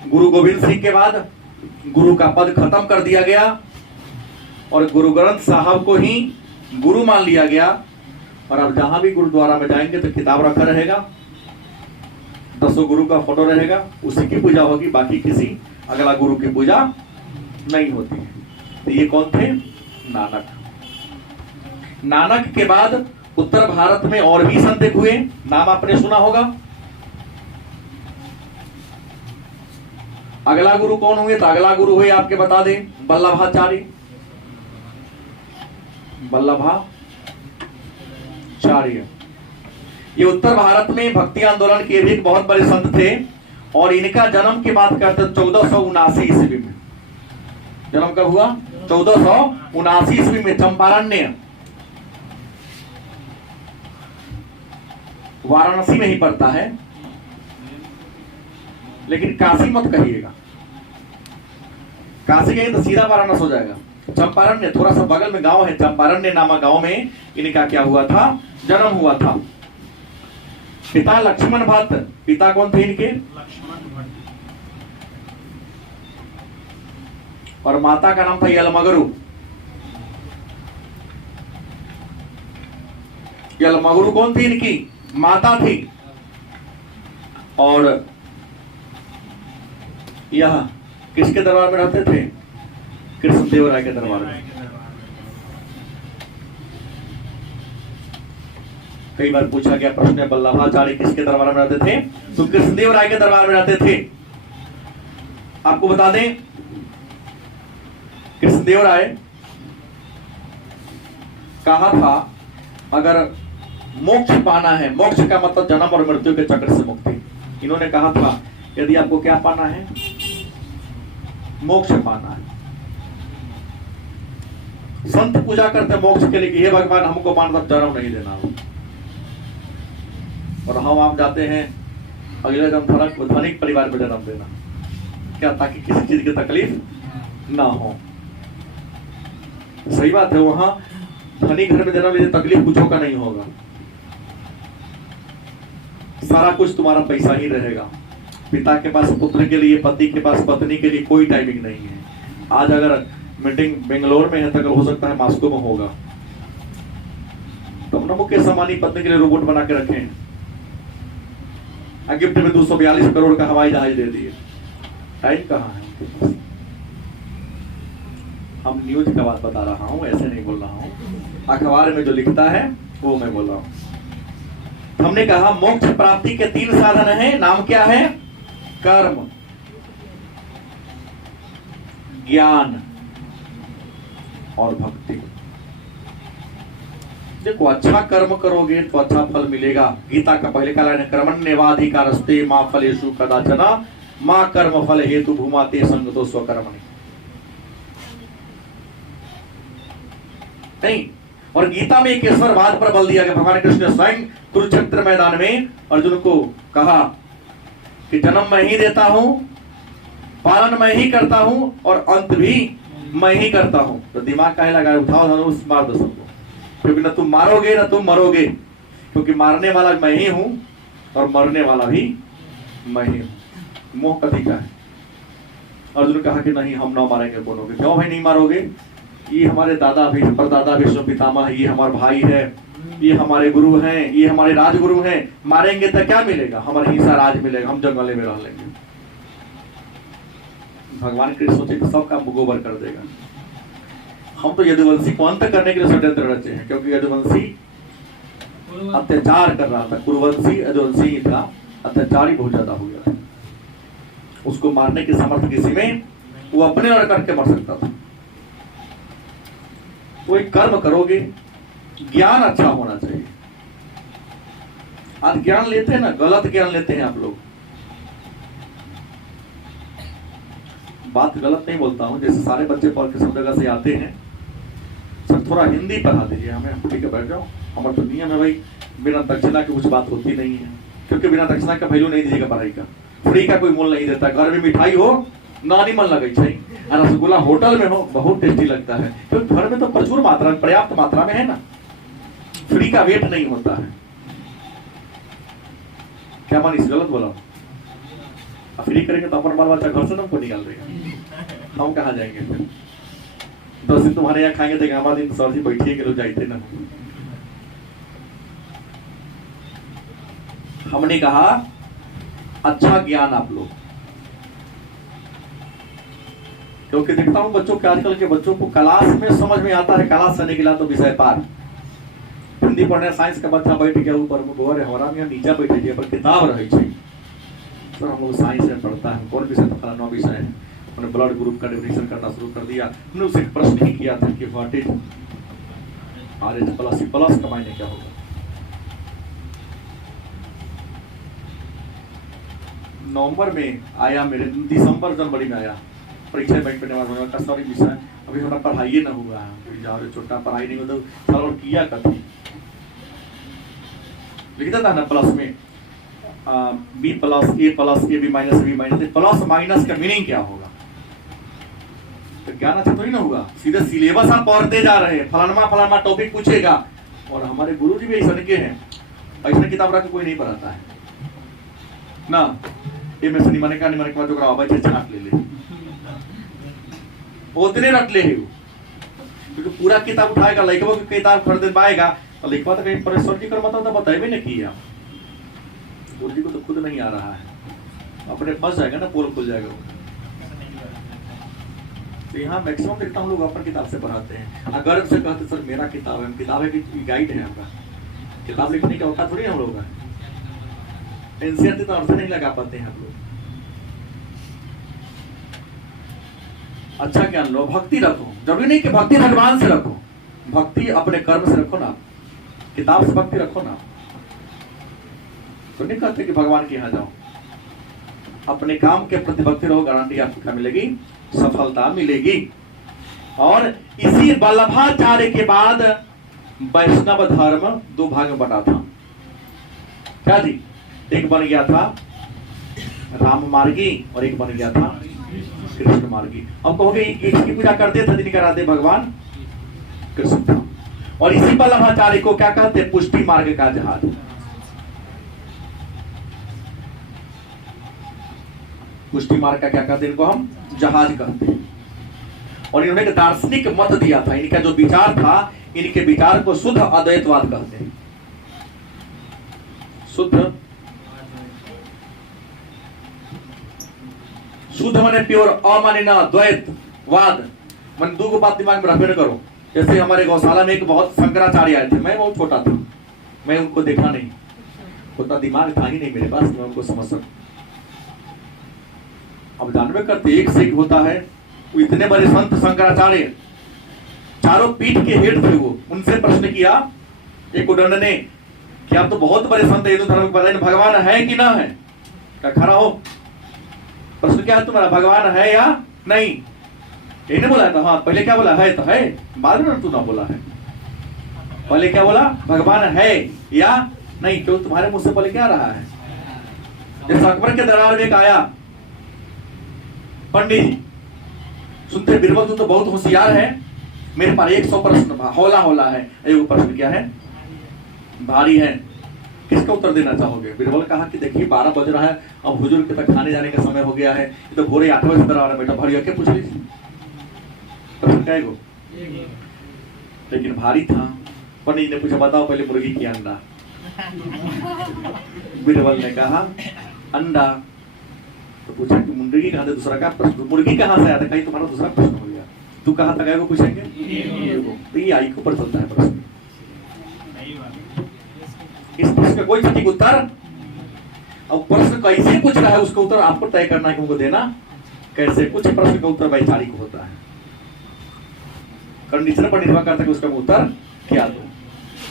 गुरु गोविंद सिंह के बाद गुरु का पद खत्म कर दिया गया और गुरु ग्रंथ साहब को ही गुरु मान लिया गया। और अब जहां भी गुरुद्वारा में जाएंगे तो किताब रखा रहेगा, 10 गुरु का फोटो रहेगा, उसी की पूजा होगी, बाकी किसी अगला गुरु की पूजा नहीं होती है। तो ये कौन थे? नानक। नानक के बाद उत्तर भारत में और भी संत हुए, नाम आपने सुना होगा। अगला गुरु कौन हुए? तो अगला गुरु हुए आपके बता दें, वल्लभाचार्य। वल्लभाचार्य ये उत्तर भारत में भक्ति आंदोलन के भी एक बहुत बड़े संत थे। और इनका जन्म की बात करते 1479 ईस्वी में। जन्म कब हुआ? 1479 ईस्वी में चंपारण्य, वाराणसी में ही पड़ता है, लेकिन काशी मत कहिएगा। काशी कहेंगे तो सीधा वाराणसी हो जाएगा। चंपारण्य थोड़ा सा बगल में गांव है, चंपारण्य नामक गांव में इनका क्या हुआ था? जन्म हुआ था। पिता लक्ष्मण भट्ट, पिता कौन थे इनके? लक्ष्मण भट्ट। और माता का नाम था यलमगरु। यलमगरु कौन थी? इनकी माता थी। और यह किसके दरबार में रहते थे? कृष्णदेव राय के दरबार में। कई बार पूछा गया प्रश्न है, वल्लभाचार्य किसके दरबार में रहते थे? तो कृष्णदेव राय के दरबार में रहते थे। आपको बता दें, कृष्णदेव राय कहा था अगर मोक्ष पाना है, मोक्ष का मतलब जन्म और मृत्यु के चक्र से मुक्ति, इन्होंने कहा था यदि आपको क्या पाना है? मोक्ष पाना है। संत पूजा करते मोक्ष के लिए कि हे भगवान हमको मानव जन्म नहीं देना हो, और हम आप जाते हैं अगले जन्म धनिक परिवार में जन्म देना, क्या? ताकि किसी चीज की तकलीफ ना हो। सही बात है, वहां धनी घर में जन्म लेने तकलीफ कुछ का नहीं होगा, सारा कुछ तुम्हारा पैसा ही रहेगा। पिता के पास पुत्र के लिए, पति के पास पत्नी के लिए कोई टाइमिंग नहीं है। आज अगर मीटिंग बेंगलोर में है तो कल हो सकता है मॉस्को में होगा। तो हमने मुख्य सम्मानी पत्नी के लिए रोबोट बना के रखे हैं, गिफ्ट में 242 करोड़ का हवाई जहाज दे दिए। टाइम कहाँ है? हम न्यूज का बात बता रहा हूं, ऐसे नहीं बोल रहा हूं। अखबार में जो लिखता है वो मैं बोल रहा हूं। हमने कहा मोक्ष प्राप्ति के 3 साधन हैं। नाम क्या है? कर्म, ज्ञान और भक्ति। देखो, अच्छा कर्म करोगे तो अच्छा फल मिलेगा। गीता का पहले का लाइन है, कर्मण्येवाधिकारस्ते मा फलेषु कदाचन मा कर्म फल हेतु भूमाते संगतो स्वकर्मणि। नहीं, और गीता में एक ईश्वरवाद पर बल दिया गया। भगवान कृष्ण ने स्वयं कुरुक्षेत्र मैदान में अर्जुन को कहा कि जन्म मैं ही देता हूं, पालन मैं ही करता हूं और अंत भी मैं ही करता हूं। तो दिमाग काहे लगाए? उठाओ धनुष मार दो सबको, क्योंकि न तुम मारोगे न तुम मरोगे, क्योंकि मारने वाला मैं ही हूं और मरने वाला भी मैं ही हूं। मोह कथी का है? अर्जुन कहा कि नहीं, हम न मारेंगे कोनो के। क्यों भाई नहीं मारोगे? ये हमारे दादा भी, परदादा विष्णु पितामह, ये हमारे भाई है, ये हमारे गुरु हैं, ये हमारे राजगुरु हैं। मारेंगे तो क्या मिलेगा? हमारा हिस्सा राज मिलेगा, हम जंगले में रह लेंगे। भगवान कृष्ण सोचे तो सबका गोबर कर देगा। हम तो यदुवंशी को अंत करने के लिए षड्यंत्र रचे हैं, क्योंकि यदुवंशी अत्याचार कर रहा था। कुरुवंशी यदुवंशी ही था, अत्याचार ही बहुत ज्यादा हो गया था। उसको मारने की समर्थ किसी में, वो अपने और करके मर सकता था। कोई कर्म करोगे, ज्ञान अच्छा होना चाहिए। आज ज्ञान लेते हैं ना, गलत ज्ञान लेते हैं आप लोग। बात गलत नहीं बोलता हूं, जैसे सारे बच्चे पढ़ के सब जगह से आते हैं, सर थोड़ा हिंदी पढ़ा दीजिए हमें। ठीक है, बैठ जाओ। हमारा तो नियम है भाई, बिना दक्षिणा की कुछ बात होती नहीं है, क्योंकि बिना दक्षिणा का वैल्यू नहीं दीजिएगा पढ़ाई का। फ्री का कोई मूल्य नहीं देता। घर में मिठाई हो ना नहीं मन लगे चाहिए, रसगुल्ला होटल में हो बहुत टेस्टी लगता है, क्योंकि घर में तो प्रचुर मात्रा में, पर्याप्त मात्रा में है ना। फ्री का वेट नहीं होता है। क्या मान इस गलत बोला? फ्री करेंगे तो अपन बाल बच्चा घर से हमको निकाल देगा, हम कहाँ जाएंगे फिर? 10 दिन तुम्हारे यहाँ खाएंगे तो 11वां दिन सर जी बैठिए के लोग जाते ना। हमने कहा अच्छा ज्ञान आप लोग, क्योंकि देखता हूं बच्चों के, आजकल के बच्चों को क्लास में समझ में आता है, क्लास से निकला तो विषय पार। हिंदी पढ़ने साइंस का बच्चा बैठ गया ऊपर में, बोर है हमारा में नीचे बैठे गया, पर किताब रही थी। सर हम लोग साइंस में पढ़ता है, कौन विषय? तो फलाना विषय है। हमने ब्लड ग्रुप का डेफिनेशन करना शुरू कर दिया। हमने उसे प्रश्न ही किया था कि what is RH plus, plus का मायने क्या होगा? नवंबर में आया मेरे, दिसंबर जनवरी में आया परीक्षा बैंक पे का सॉरी विषय अभी हमारा पढ़ाई ना हुआ है। छोटा पढ़ाई नहीं होता सर, और किया कभी लिखता था ना प्लस में B plus A B minus B minus. Plus minus का मीनिंग क्या होगा? तो ज्ञान अच्छा तो ही ना होगा। सीधे सिलेबस आप पढ़ते जा रहे हैं, फलाना फलाना टॉपिक पूछेगा। और हमारे गुरु जी भी ऐसा के हैं, ऐसा किताब रख के कोई नहीं पढ़ाता है ना। ये में से निमने का बाद जो कराओ बच्चे छाट ले उतने रट ले ही क्योंकि पूरा किताब उठाएगा लड़कों की किताब खरीदे पाएगा तो लिखवा तो कहीं परेशान की कर तो बताए नहीं किया। गुरु जी को तो खुद नहीं आ रहा है, अपने फंस जाएगा ना, पोल खुल जाएगा। तो यहाँ मैक्सिमम देखता हम लोग अपन किताब से पढ़ाते हैं। अगर से कहते सर मेरा किताब है कि गाइड है आपका, किताब लिखने का औकात थोड़ी हम लोग का। एनसीईआरटी तो अर्थ नहीं लगा पाते हैं हम लोग। अच्छा ज्ञान लो, भक्ति रखो। जरूरी नहीं कि भक्ति भगवान से रखो, भक्ति अपने कर्म से रखो ना, किताब से भक्ति रखो ना। तो नहीं कहते कि भगवान के यहाँ जाओ, अपने काम के प्रति भक्ति रहो, गारंटी आपको क्या मिलेगी? सफलता मिलेगी। और इसी वल्लभाचार्य के बाद वैष्णव धर्म दो भाग में बटा था। क्या जी? एक बन गया था राम मार्गी और एक बन गया था कृष्ण मार्गी। अब कहोगे इसकी पूजा करते थे, नहीं कराते भगवान कृष्ण था। और इसी वल्लभाचार्य को क्या कहते हैं? पुष्टि मार्ग का जहाज। पुष्टि मार्ग का क्या कहते हैं? इनको हम जहाज कहते हैं। और इन्होंने एक दार्शनिक मत दिया था। इनका जो विचार था, इनके विचार को शुद्ध अद्वैतवाद कहते हैं। शुद्ध माने प्योर, अमाने ना द्वैतवाद। मन दो को बात दिमाग में रखबे न करो। जैसे हमारे गौशाला में एक बहुत शंकराचार्य आए थे, मैं बहुत छोटा था, मैं उनको देखा नहीं, उतना दिमाग था ही नहीं मेरे पास, मैं उनको समझ सकता। अब जानवे करते एक से एक होता है। वो इतने बड़े संत शंकराचार्य, चारों पीठ के हेड थे वो। उनसे प्रश्न किया एक उदंड ने कि आप तो बहुत बड़े संत हिंदू धर्म के, बताइए भगवान है कि ना है? क्या खड़ा हो, प्रश्न क्या है तुम्हारा, भगवान है या नहीं? ये नहीं बोला था। हाँ, पहले क्या बोला? है तो है, बाद में तू ना बोला है। पहले क्या बोला? भगवान है या नहीं? क्यों तुम्हारे मुंह से पहले क्या रहा है? जैसे अकबर के दरबार में एक आया पंडित जी, सुनते बीरबल तू तो बहुत होशियार है, मेरे पास 100 प्रश्न होला है। एक प्रश्न क्या है? भारी है, किसका उत्तर देना चाहोगे? बीरबल कहा कि देखिए 12 बज रहा है, अब हुजूर के तक खाने जाने का समय हो गया है, ये तो भोरे 8 बजे दरबार में बैठा, भारी क्या पूछ लीजिए प्रश्न क्या है वो? लेकिन भारी था। पंडित ने पूछा बताओ पहले मुर्गी की अंडा। बीरबल ने कहा अंडा। तो पूछा कि मुर्गी कहां से? दूसरा का प्रश्न, मुर्गी कहां से आता? कहीं तुम्हारा दूसरा प्रश्न हो गया। तू कहां तक आएगा पूछेंगे? तो ये आई को पर चलता है प्रश्न। इस प्रश्न का कोई सटीक उत्तर, अब प्रश्न कैसे पूछ रहा है उसका उत्तर आपको तय करना है, उनको देना कैसे। कुछ प्रश्न का उत्तर वैचारिक होता है, कंडीशन पर निर्भर करता है कि उसका उत्तर क्या दो।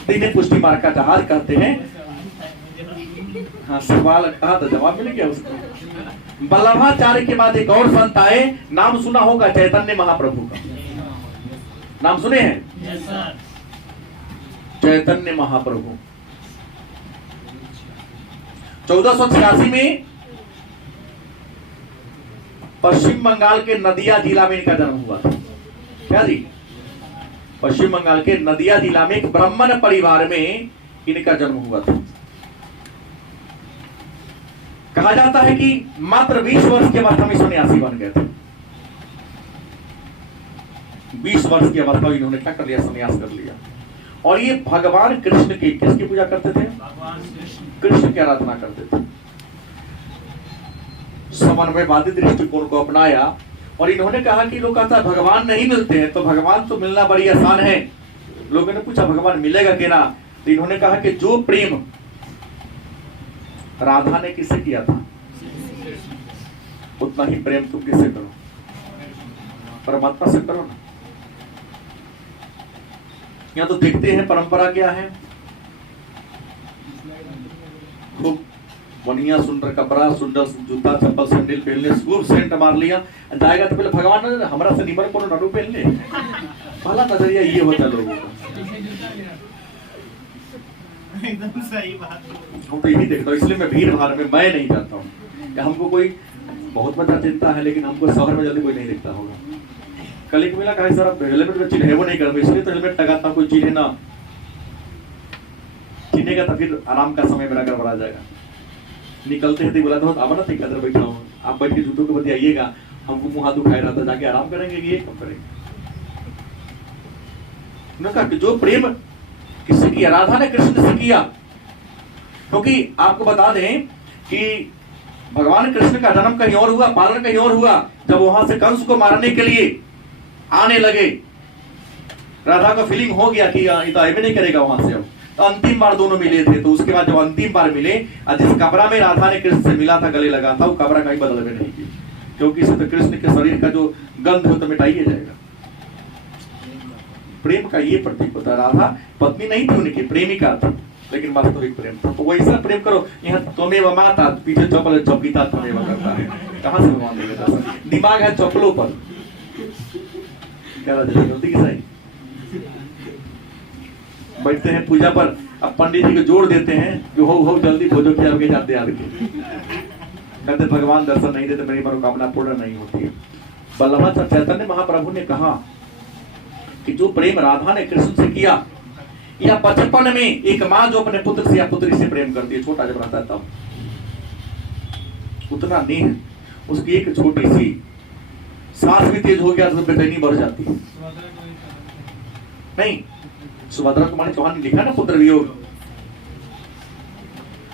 तो इन्हें पुष्टि मार्ग का जहाज कहते हैं। हाँ, सवाल कहा था, जवाब मिल गया उसको। वल्लभाचार्य के बाद एक और संत आए, नाम सुना होगा चैतन्य महाप्रभु का। नाम सुने हैं? चैतन्य महाप्रभु 1486 में पश्चिम बंगाल के नदिया जिला में इनका जन्म हुआ था। क्या जी? पश्चिम बंगाल के नदिया जिला में एक ब्राह्मण परिवार में इनका जन्म हुआ था। कहा जाता है कि मात्र 20 वर्ष के अवस्था में सन्यासी बन गए थे। 20 वर्ष की अवस्था में इन्होंने क्या कर लिया? सन्यास कर लिया। और ये भगवान कृष्ण की, किसकी पूजा करते थे? कृष्ण की आराधना करते थे। समन्वयवादी दृष्टिकोण को अपनाया और इन्होंने कहा कि लोग कहता है भगवान नहीं मिलते हैं, तो भगवान तो मिलना बड़ी आसान है। लोगों ने पूछा भगवान मिलेगा कि ना? तो इन्होंने कहा कि जो प्रेम राधा ने किससे किया था, उतना ही प्रेम तुम किससे करो? परमात्मा से करो ना। यहाँ तो देखते हैं परंपरा क्या है, खूब बढ़िया सुंदर कपड़ा, सुंदर जूता चप्पल सैंडल पहन ले, खूब सेंट मार लिया, जाएगा तो पहले भगवान हमारा से निमन को नाडू पहन ले। पहला नजरिया ये होता है लोगों का। एकदम सही बात। हम तो यही देखता हूँ, इसलिए मैं भीड़ भाड़ में मैं नहीं जाता हूँ। हमको कोई बहुत बच्चा चिंता है, लेकिन हमको शहर में जल्दी कोई नहीं दिखता होगा। कल एक मिला कहा सर आप हेलमेट में चिन्हे वो नहीं करूंगा, इसलिए तो हेलमेट लगाता हूँ, कोई चिन्हे ना। छीनेगा तो फिर आराम का समय मेरा गड़बड़ा जाएगा। निकलते हैं तो बोला था अब ना इधर बैठा हूँ, आप बैठ के जूतों के बतियाइएगा, हमको मुँह हाथ दुखाए रहा था, जाके आराम करेंगे, ये कब करेंगे। उन्होंने कहा कि जो प्रेम किससे किया, राधा ने कृष्ण से किया। क्योंकि आपको बता दें कि भगवान कृष्ण का जन्म कहीं और हुआ, पालन कहीं और हुआ। जब वहां से कंस को मारने के लिए आने लगे, राधा को फीलिंग हो गया कि ये तो ऐसे नहीं करेगा वहां से। अब तो अंतिम बार दोनों मिले थे, तो उसके बाद जब अंतिम बार मिले, जिस कपड़ा में राधा ने कृष्ण से मिला था, गले लगा था, वो कपड़ा कहीं बदल में नहीं की, क्योंकि इससे तो कृष्ण के शरीर का जो गंध हो तो मिटाइए जाएगा। प्रेम का ये प्रतीक होता है। राधा पत्नी नहीं थी उनकी, प्रेमिका थी, लेकिन वास्तविक प्रेम था। तो वैसा प्रेम करो। यहाँ त्वमेव माता, पीछे चौपल चौकीता त्वमेव करता है, कहाँ से भगवान देगा? दिमाग है चौपलों पर, क्या होती कि सही बैठते हैं पूजा पर, अब पंडित जी को जोड़ देते हैं कि हो जल्दी भोजो किया आगे जाते आगे, कहते भगवान दर्शन नहीं देते, मेरी मनोकामना पूर्ण नहीं होती है। बल्लभाचार्य चैतन्य महाप्रभु ने कहा कि जो प्रेम राधा ने कृष्ण से किया, या बचपन में एक माँ जो अपने पुत्र से या पुत्री से प्रेम करती है, छोटा जब रहता है तब, उतना नेह, उसकी एक छोटी सी सांस भी तेज हो गया तो बेचैनी बढ़ जाती है। नहीं, सुभद्रा कुमारी चौहान ने लिखा ना पुत्र वियोग,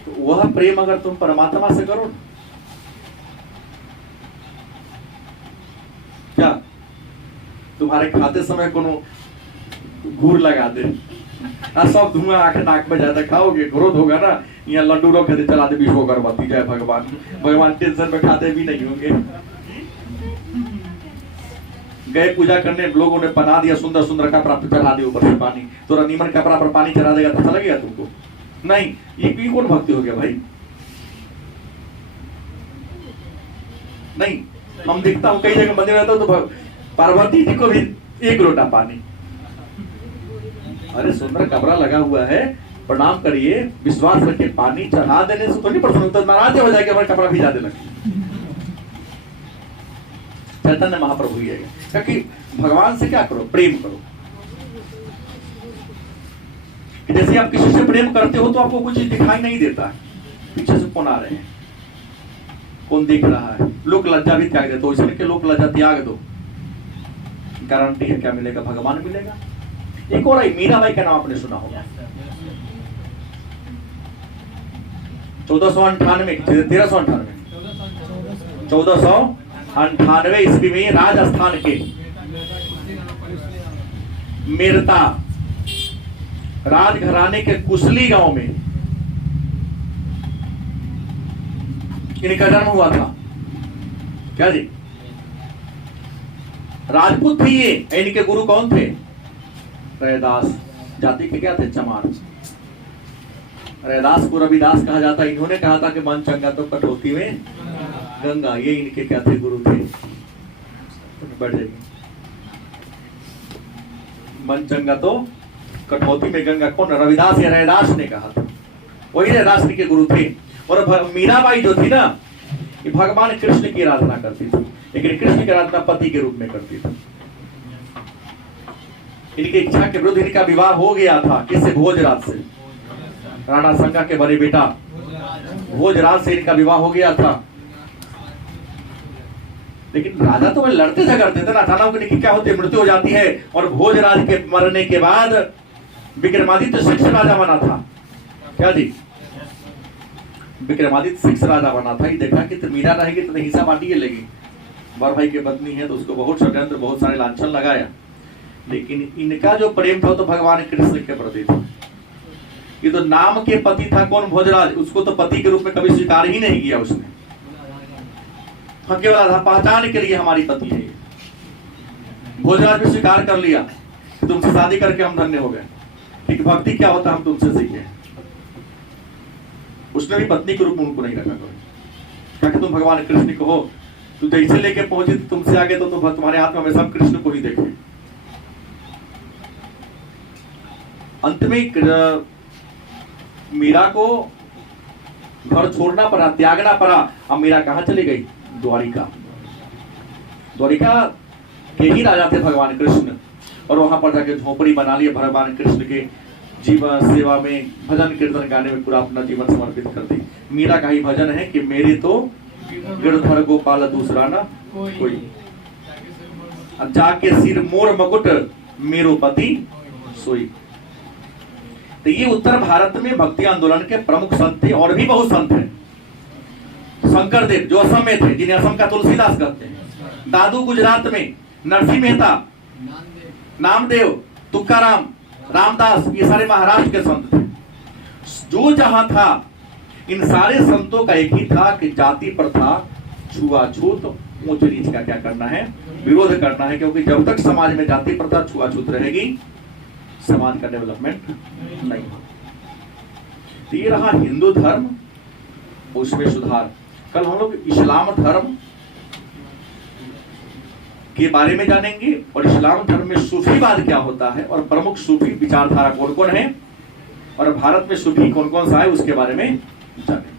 तो वह प्रेम अगर तुम परमात्मा से करो, क्या तुम्हारे खाते समय कोनो घूर लगा दे, सब धुआं आंख नाक में जाता, खाओगे क्रोध होगा ना, यहाँ लड्डू रख दे, चला दे विश्व गर्भवती, जय भगवान। भगवान टेंशन में खाते भी नहीं होंगे। गए पूजा करने, लोगों ने बना दिया सुंदर सुंदर कपड़ा, चढ़ा दिया ऊपर से पानी, तो नीमन कपड़ा पर पानी चढ़ा देगा तो अच्छा लगेगा तुमको? नहीं, ये कौन भक्ति हो गया भाई? नहीं, हम देखता हूँ कई जगह मंदिर रहता हूँ तो पार्वती जी को भी एक लोटा पानी, अरे सुंदर कपड़ा लगा हुआ है, प्रणाम करिए, विश्वास रखिए, पानी चढ़ा देने से तो नहीं प्रसन्न होता, नाराज हो जाएगा, हमारा कपड़ा भिजा देना। चैतन्य महाप्रभु ये है कि भगवान से क्या करो, प्रेम करो। जैसे आप किसी से प्रेम करते हो तो आपको कुछ दिखाई नहीं देता है, पीछे से कौन आ रहे हैं, कौन देख रहा है, लोक लज्जा भी त्याग देते हो, इसलिए कि लोक लज्जा त्याग दो, गारंटी है क्या मिलेगा? भगवान मिलेगा। एक और है, मीराबाई का नाम आपने सुना होगा, 1498 ईस्वी में राजस्थान के मेरता राजघराने के कुसली गांव में इनका जन्म हुआ था। क्या जी? राजपूत थी ये। इनके गुरु कौन थे? रैदास जाति के क्या थे? चमार। रैदास को रविदास कहा जाता। इन्होंने कहा था कि मन चंगा तो कटौती में गंगा, ये इनके क्या थे? गुरु थे। बढ़ जाएगी, मन चंगा तो कटौती में गंगा। कौन? रविदास या रैदास ने कहा था, वही रैदास के गुरु थे। और मीराबाई जो थी ना, ये भगवान कृष्ण की आराधना करती थी, लेकिन कृष्ण की आराधना पति के रूप में करती थी। इनकी इच्छा के विरुद्ध इनका विवाह हो गया था। किससे? भोजराज से, राणा संगा के बड़े बेटा भोजराज से इनका विवाह हो गया था। लेकिन राजा तो वे लड़ते झगड़ते थे ना, अचानक इनकी क्या होती है? मृत्यु हो जाती है। और भोजराज के मरने के बाद विक्रमादित्य सिक्स राजा बना था। क्या जी? विक्रमादित्य सिक्स राजा बना था। ये देखा कि मीरा रहेगी तो हिस्सा बांटी लेगी, बर भाई की पत्नी है तो उसको बहुत षड्यंत्र, बहुत सारे लांछन लगाया। लेकिन इनका जो प्रेम था तो भगवान कृष्ण के प्रति था। ये तो नाम के पति था। कौन? भोजराज। उसको तो पति के रूप में कभी स्वीकार ही नहीं किया उसने। हाँ, केवल आधा पहचान के लिए हमारी पति है। भोजराज भी स्वीकार कर लिया कि तुमसे शादी करके हम धन्य हो गए, ठीक। भक्ति क्या होता है हम तुमसे सीखे। उसने भी पत्नी के रूप में उनको नहीं रखा क्या कि तुम भगवान कृष्ण को हो, तू जैसे लेके पहुंचे तुमसे आगे तो तुम तुम्हारे हाथ में हमेशा कृष्ण को ही देखे। अंत में मीरा को घर छोड़ना पड़ा, त्यागना पड़ा। अब मीरा कहां चली गई? द्वारिका। द्वारिका के ही राजा थे भगवान कृष्ण, और वहां पर जाके झोपड़ी बना लिए भगवान कृष्ण के जीवन सेवा में, भजन कीर्तन गाने में पूरा अपना जीवन समर्पित कर दी। मीरा का ही भजन है कि मेरे तो गिरधर गोपाल दूसरा ना कोई, जाके सिर मोर मुकुट मेरो पति सोई। तो ये उत्तर भारत में भक्ति आंदोलन के प्रमुख संत थे, और भी बहुत संत हैं। शंकरदेव जो असम में थे, जिन्हें असम का तुलसीदास कहते हैं, दादू गुजरात में, नरसिंह मेहता, नामदेव, तुकाराम, रामदास, ये सारे महाराष्ट्र के संत थे। जो जहां था, इन सारे संतों का एक ही था कि जाति प्रथा, छुआछूत, ऊंच नीच का क्या करना है, विरोध करना है, क्योंकि जब तक समाज में जाति प्रथा, छुआछूत रहेगी, समाज का डेवलपमेंट नहीं। तो ये रहा हिंदू धर्म, उसमें सुधार। कल हम लोग इस्लाम धर्म के बारे में जानेंगे, और इस्लाम धर्म में सूफीवाद क्या होता है, और प्रमुख सूफी विचारधारा कौन कौन है, और भारत में सूफी कौन कौन सा है, उसके बारे में जानेंगे।